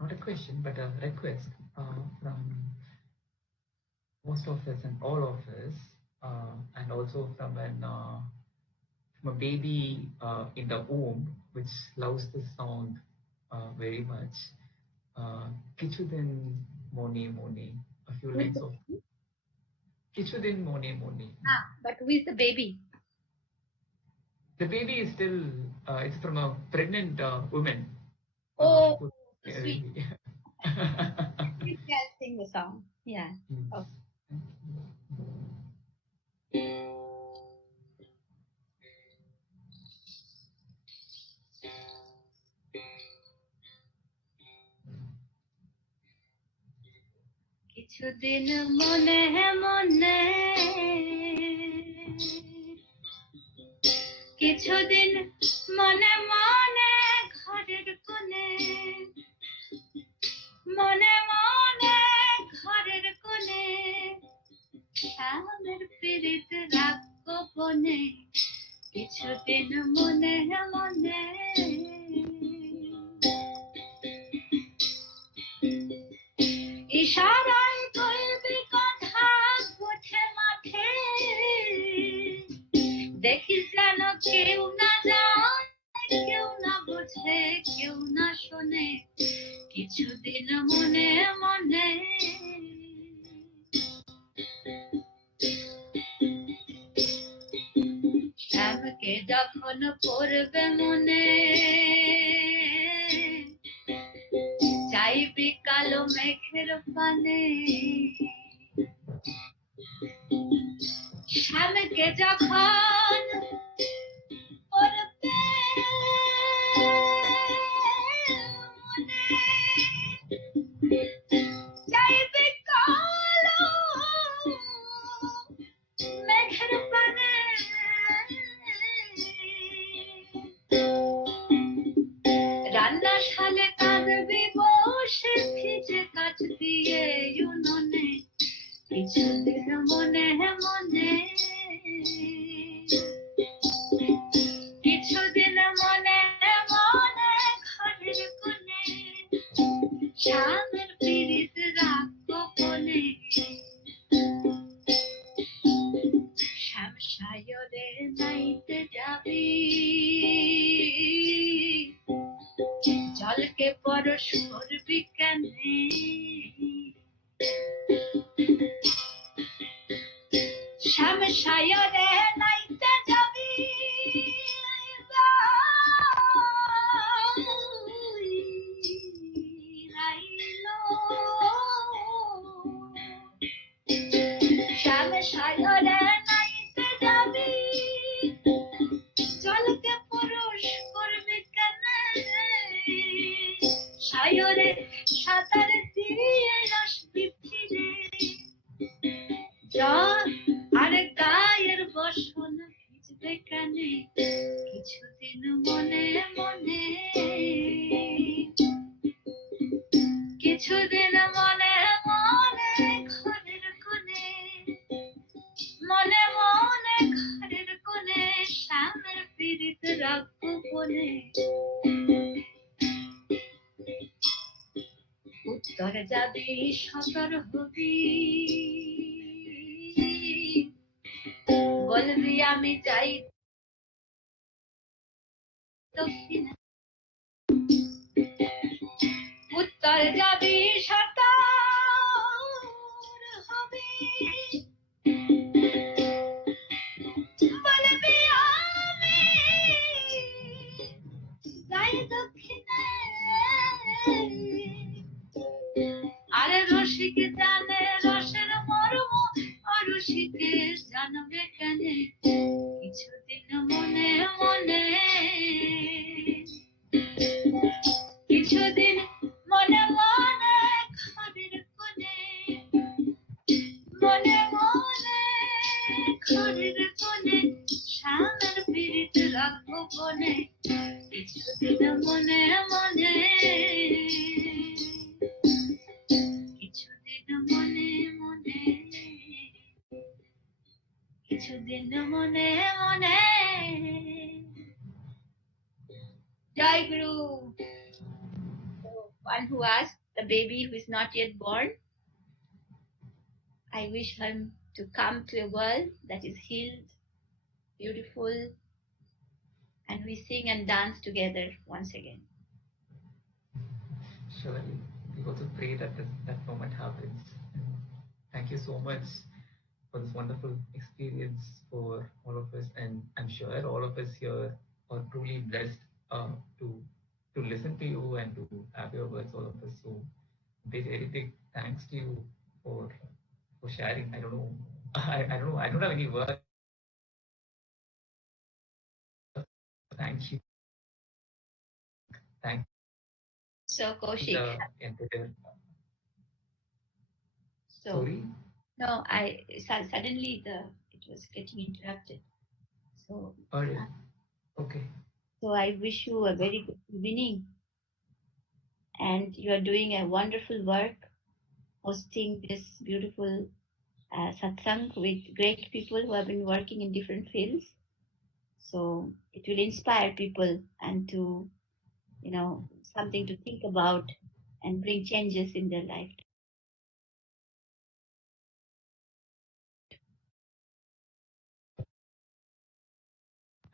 not a question, but a request from most of us and all of us, and also from a baby in the womb, which loves this song very much. Kichudin Moni Moni. A few lines of Kichudin Moni Moni. But who is the baby? The baby is still, it's from a pregnant woman. Oh, so Yeah, sweet. baby. Please sing the song. Yeah. Yes. Okay. কিছুদিন মনে মনে কিছুদিন মনে মনে ঘরের কোণে মনে মনে ঘরের কোণে শ্যামের পীড়িত রাগ গোপনে কিছুদিন মনে মনে ইশারায় কইবি কথা গোছে মাঠে দেখিস যেন কেউ না যায় কেউ না বোঝে কেউ না শোনে কিছুদিন মনে মনে শ্যামকে যখন পড়বে মনে চাইবি কালো মেঘের পানে শ্যামকে যখন পড়বে মনে চাইবি কালো মেঘের পানে কিছুদিন মনে মনে কিছুদিন মনে মনে ঘরের কোণে স্বামীর পীড়িত রাগ গোপনে শ্যাম সায়রে নাইতে যাবি জলকে পরশ করবি কেনে শ্যাম সায়রে নাইতে যাবি শ্যাম সায়রে নাইতে যাবি জলকে পরশ করবি কেনে সায়রে সাঁতার দিয়ে আসবি ফিরে জল আর গায়ের বসন ভিজবে কেনে কিছুদিন মনে মনে কিছুদিন মনে মনে ঘরের কোণে মনে মনে ঘরের কোণে শ্যামের পীড়িত রাখবো বলে উত্তর যাবি সতর হবি বলবি আমি চাই দক্ষিণে উত্তর যাবি সতর হবি বলবি আমি যাই দক্ষিণে আরে রসিক জানে রসের মর্ম অরসিকে জানবে কেনে কিছুদিন মনে মনে কিছুদিন মনে মনে ঘরের কোণে মনে মনে ঘরের কোণে শ্যামের পীড়িত রাখবো বনে কিছুদিন মনে মনে কিছুদিন মনে মনে কিছুদিন মনে মনে Jai Guru. So, one who asked the baby who is not yet born, I wish him to come to a world that is healed, beautiful, and we sing and dance together once again. Surely, we also pray that that moment happens. And thank you so much for this wonderful experience for all of us, and I'm sure all of us here are truly blessed to listen to you and to have your words, all of us. So, very big thanks to you for sharing. I don't know, I don't know, I don't have any words. Thank you, thank So, Kaushik. the entire. So, Sorry. no, suddenly it was getting interrupted. So, Oh, yeah. Okay. so I wish you a very good evening, and you are doing a wonderful work, hosting this beautiful satsang with great people who have been working in different fields. So it will inspire people and to, something to think about and bring changes in their life.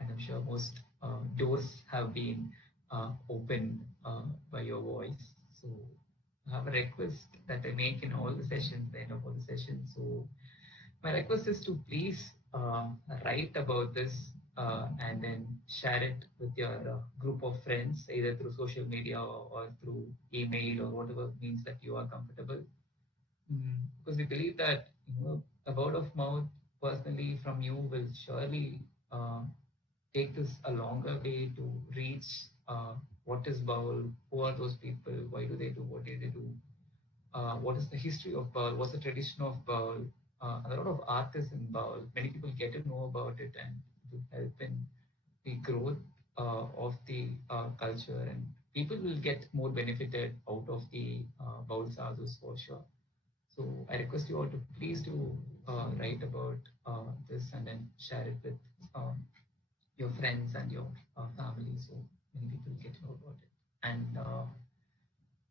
And I'm sure most doors have been opened by your voice. So I have a request that I make in all the sessions, the end of all the sessions. So my request is to please write about this and then share it with your group of friends, either through social media or through email or whatever means that you are comfortable. Because we believe that a word of mouth personally from you will surely take this a longer way to reach what is Baul, who are those people, why do they do what do they do, what is the history of Baul, what's the tradition of Baul. A lot of artists in Baul, many people get to know about it and to help in the growth of the culture, and people will get more benefited out of the Baul sadhus for sure. So I request you all to please do write about this and then share it with your friends and your family, so many people get to know about it. And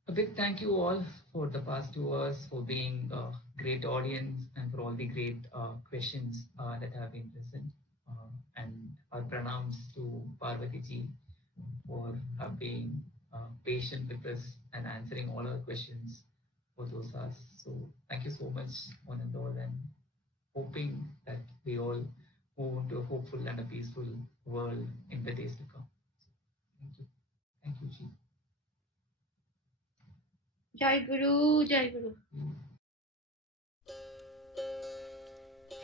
a big thank you all for the past 2 hours, for being a great audience and for all the great questions that have been present. And our pranams to Parvathy ji for being patient with us and answering all our questions for those hours. So thank you so much, one and all, and hoping that we all move into a hopeful and a peaceful world in the days to come. Thank you. Thank you, Ji. Jai Guru, Jai Guru.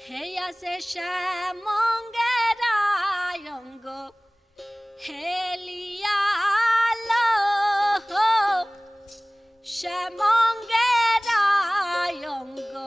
Heya se shamongera yongo helia lo shamongera yongo